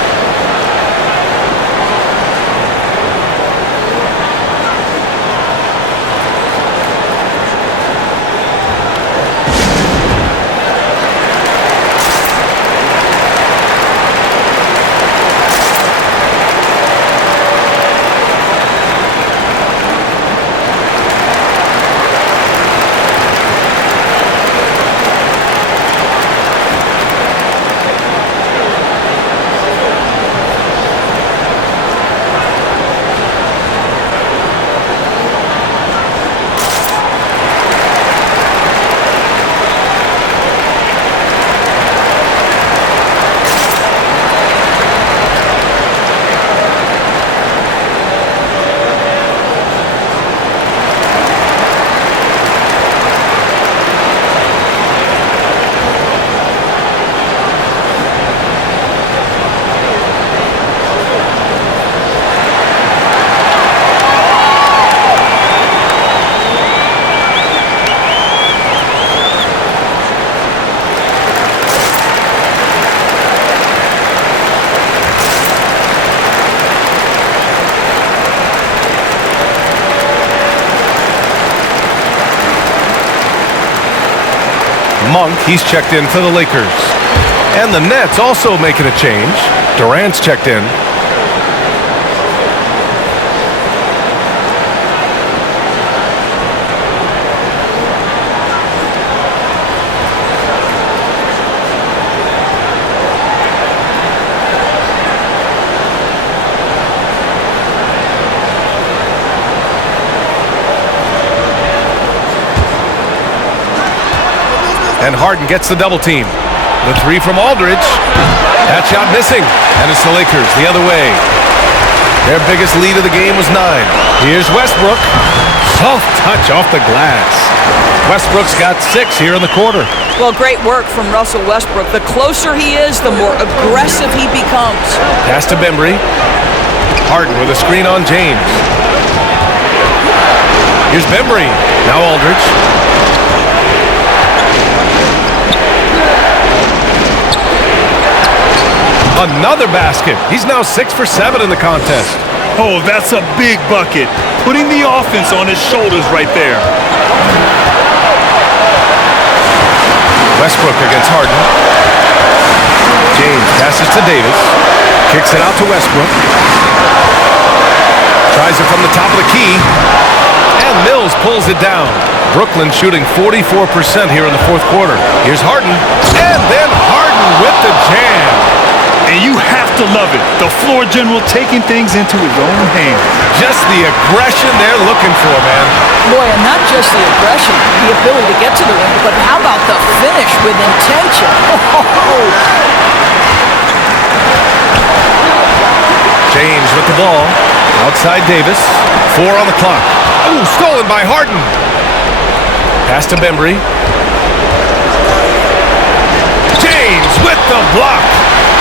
Monk, he's checked in for the Lakers. And the Nets also making a change. Durant's checked in. And Harden gets the double team. The three from Aldridge. That shot missing. And it's the Lakers the other way. Their biggest lead of the game was 9. Here's Westbrook. Soft touch off the glass. Westbrook's got 6 here in the quarter. Well, great work from Russell Westbrook. The closer he is, the more aggressive he becomes. Pass to Bembry. Harden with a screen on James. Here's Bembry. Now Aldridge. Another basket. He's now 6 for 7 in the contest. Oh, that's a big bucket. Putting the offense on his shoulders right there. Westbrook against Harden. James passes to Davis. Kicks it out to Westbrook. Tries it from the top of the key. And Mills pulls it down. Brooklyn shooting 44% here in the fourth quarter. Here's Harden. And then Harden with the jam. And you have to love it. The floor general taking things into his own hands. Just the aggression they're looking for, man. Boy, and not just the aggression, the ability to get to the rim, but how about the finish with intention? James with the ball. Outside Davis. 4 on the clock. Ooh, stolen by Harden. Pass to Bembry. James with the block.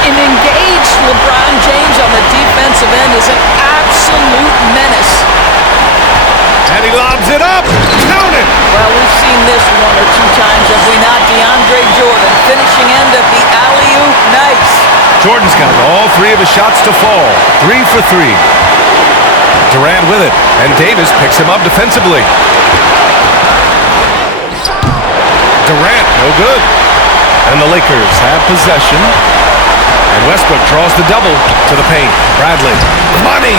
An engaged LeBron James on the defensive end is an absolute menace. And he lobs it up. Count it. Well, we've seen this 1 or 2 times, have we not? DeAndre Jordan, finishing end of the alley-oop. Nice. Jordan's got all 3 of his shots to fall. 3 for 3. Durant with it. And Davis picks him up defensively. Durant, no good. And the Lakers have possession. And Westbrook draws the double to the paint. Bradley. Money.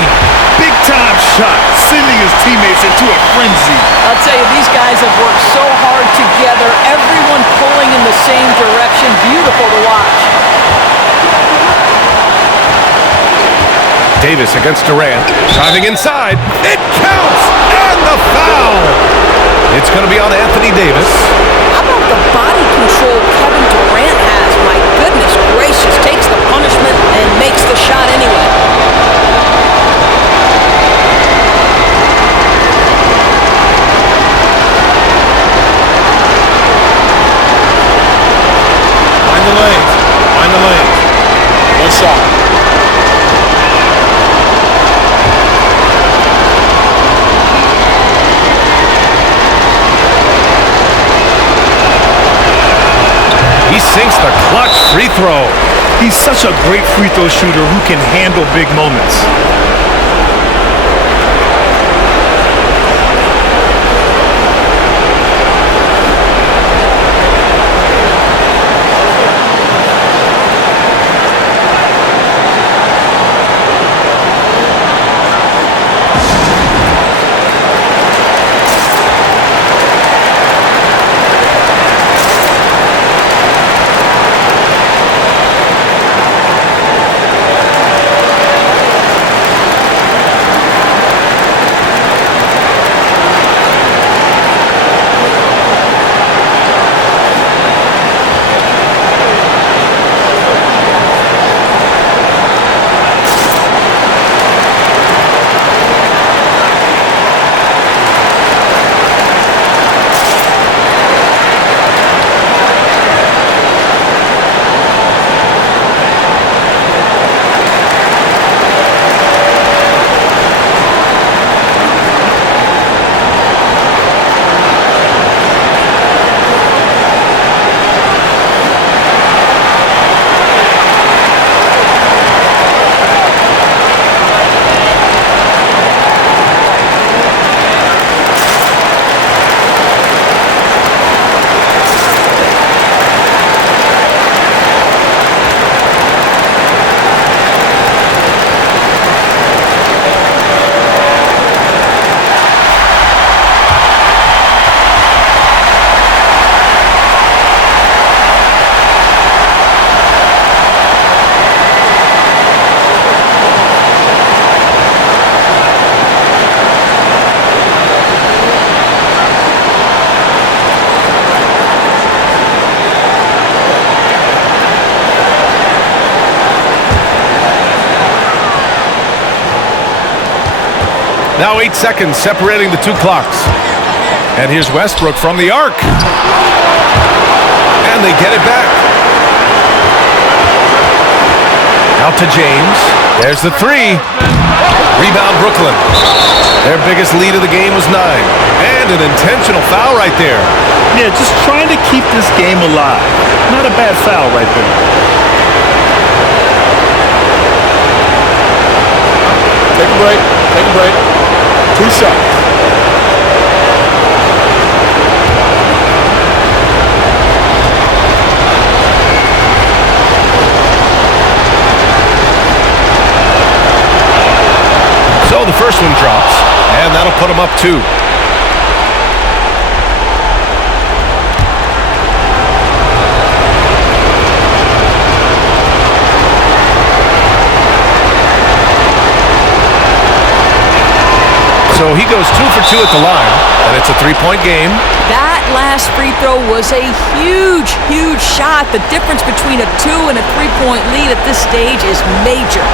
Big time shot. Sending his teammates into a frenzy. I'll tell you, these guys have worked so hard together. Everyone pulling in the same direction. Beautiful to watch. Davis against Durant. Driving inside. It counts. And the foul. It's going to be on Anthony Davis. How about the body control Kevin Durant has? My goodness gracious. Takes the punishment and makes the shot anyway. Find the lane. Find the lane. One shot. He sinks the clutch free throw. He's such a great free throw shooter who can handle big moments. Now 8 seconds separating the two clocks. And here's Westbrook from the arc. And they get it back. Out to James. There's the three. Rebound Brooklyn. Their biggest lead of the game was 9. And an intentional foul right there. Yeah, just trying to keep this game alive. Not a bad foul right there. Take a break. Take a break. 2 shots. So the first one drops, and that'll put them up 2. So he goes 2 for 2 at the line, and it's a 3-point game. That last free throw was a huge, huge shot. The difference between a 2 and a 3-point lead at this stage is major.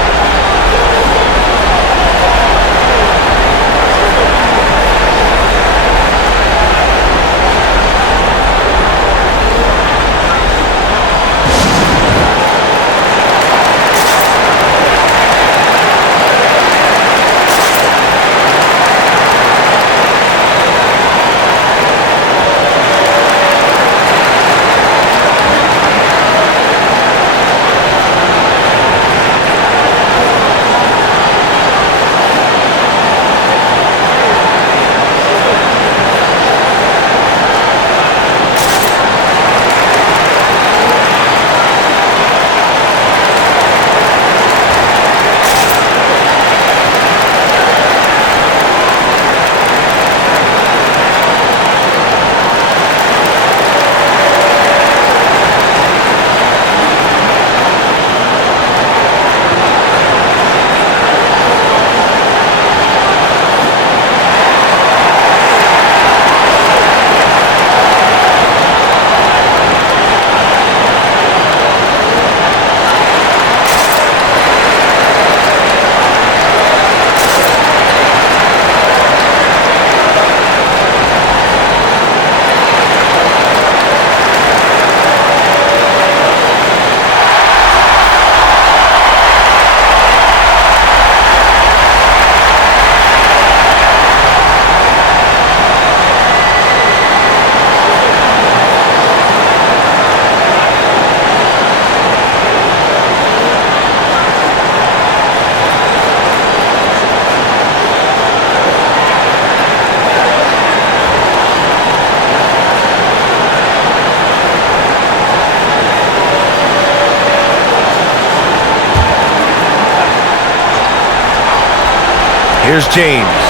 Here's James.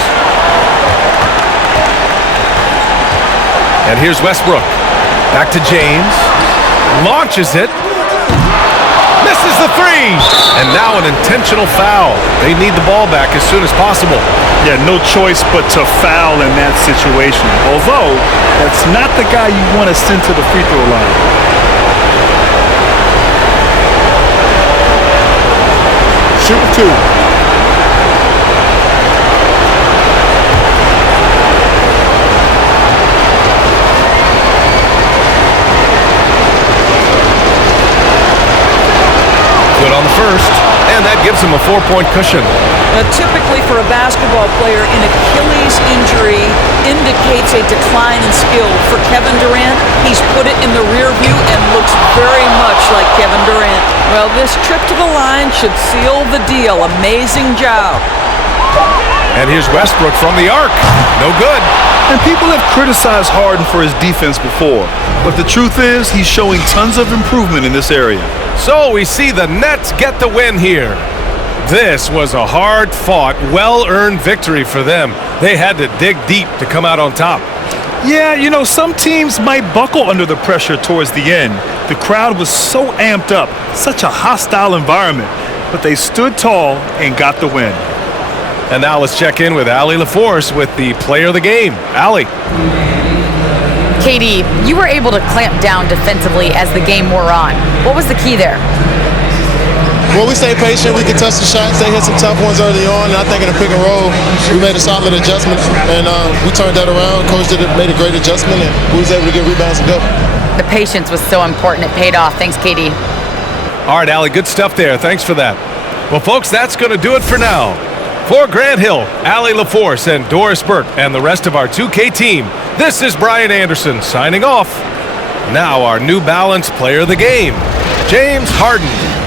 And here's Westbrook. Back to James. Launches it. Misses the three. And now an intentional foul. They need the ball back as soon as possible. Yeah, no choice but to foul in that situation. Although, that's not the guy you want to send to the free throw line. Shoot 2. Good on the first, and that gives him a 4-point cushion. Now, typically for a basketball player, an Achilles injury indicates a decline in skill. For Kevin Durant, he's put it in the rear view and looks very much like Kevin Durant. Well, this trip to the line should seal the deal. Amazing job. And here's Westbrook from the arc. No good. And people have criticized Harden for his defense before, but the truth is he's showing tons of improvement in this area. So we see the Nets get the win here. This was a hard-fought, well-earned victory for them. They had to dig deep to come out on top. Yeah, you know, some teams might buckle under the pressure towards the end. The crowd was so amped up, such a hostile environment, but they stood tall and got the win. And now let's check in with Allie LaForce with the player of the game. Allie. KD, you were able to clamp down defensively as the game wore on. What was the key there? Well, we stayed patient. We could touch the shots. They hit some tough ones early on, and I think in a pick and roll, we made a solid adjustment, and we turned that around. Coach made a great adjustment, and we was able to get rebounds and go. The patience was so important. It paid off. Thanks, Katie. All right, Allie, good stuff there. Thanks for that. Well, folks, that's going to do it for now. For Grant Hill, Allie LaForce, and Doris Burke, and the rest of our 2K team, this is Brian Anderson signing off. Now our New Balance player of the game, James Harden.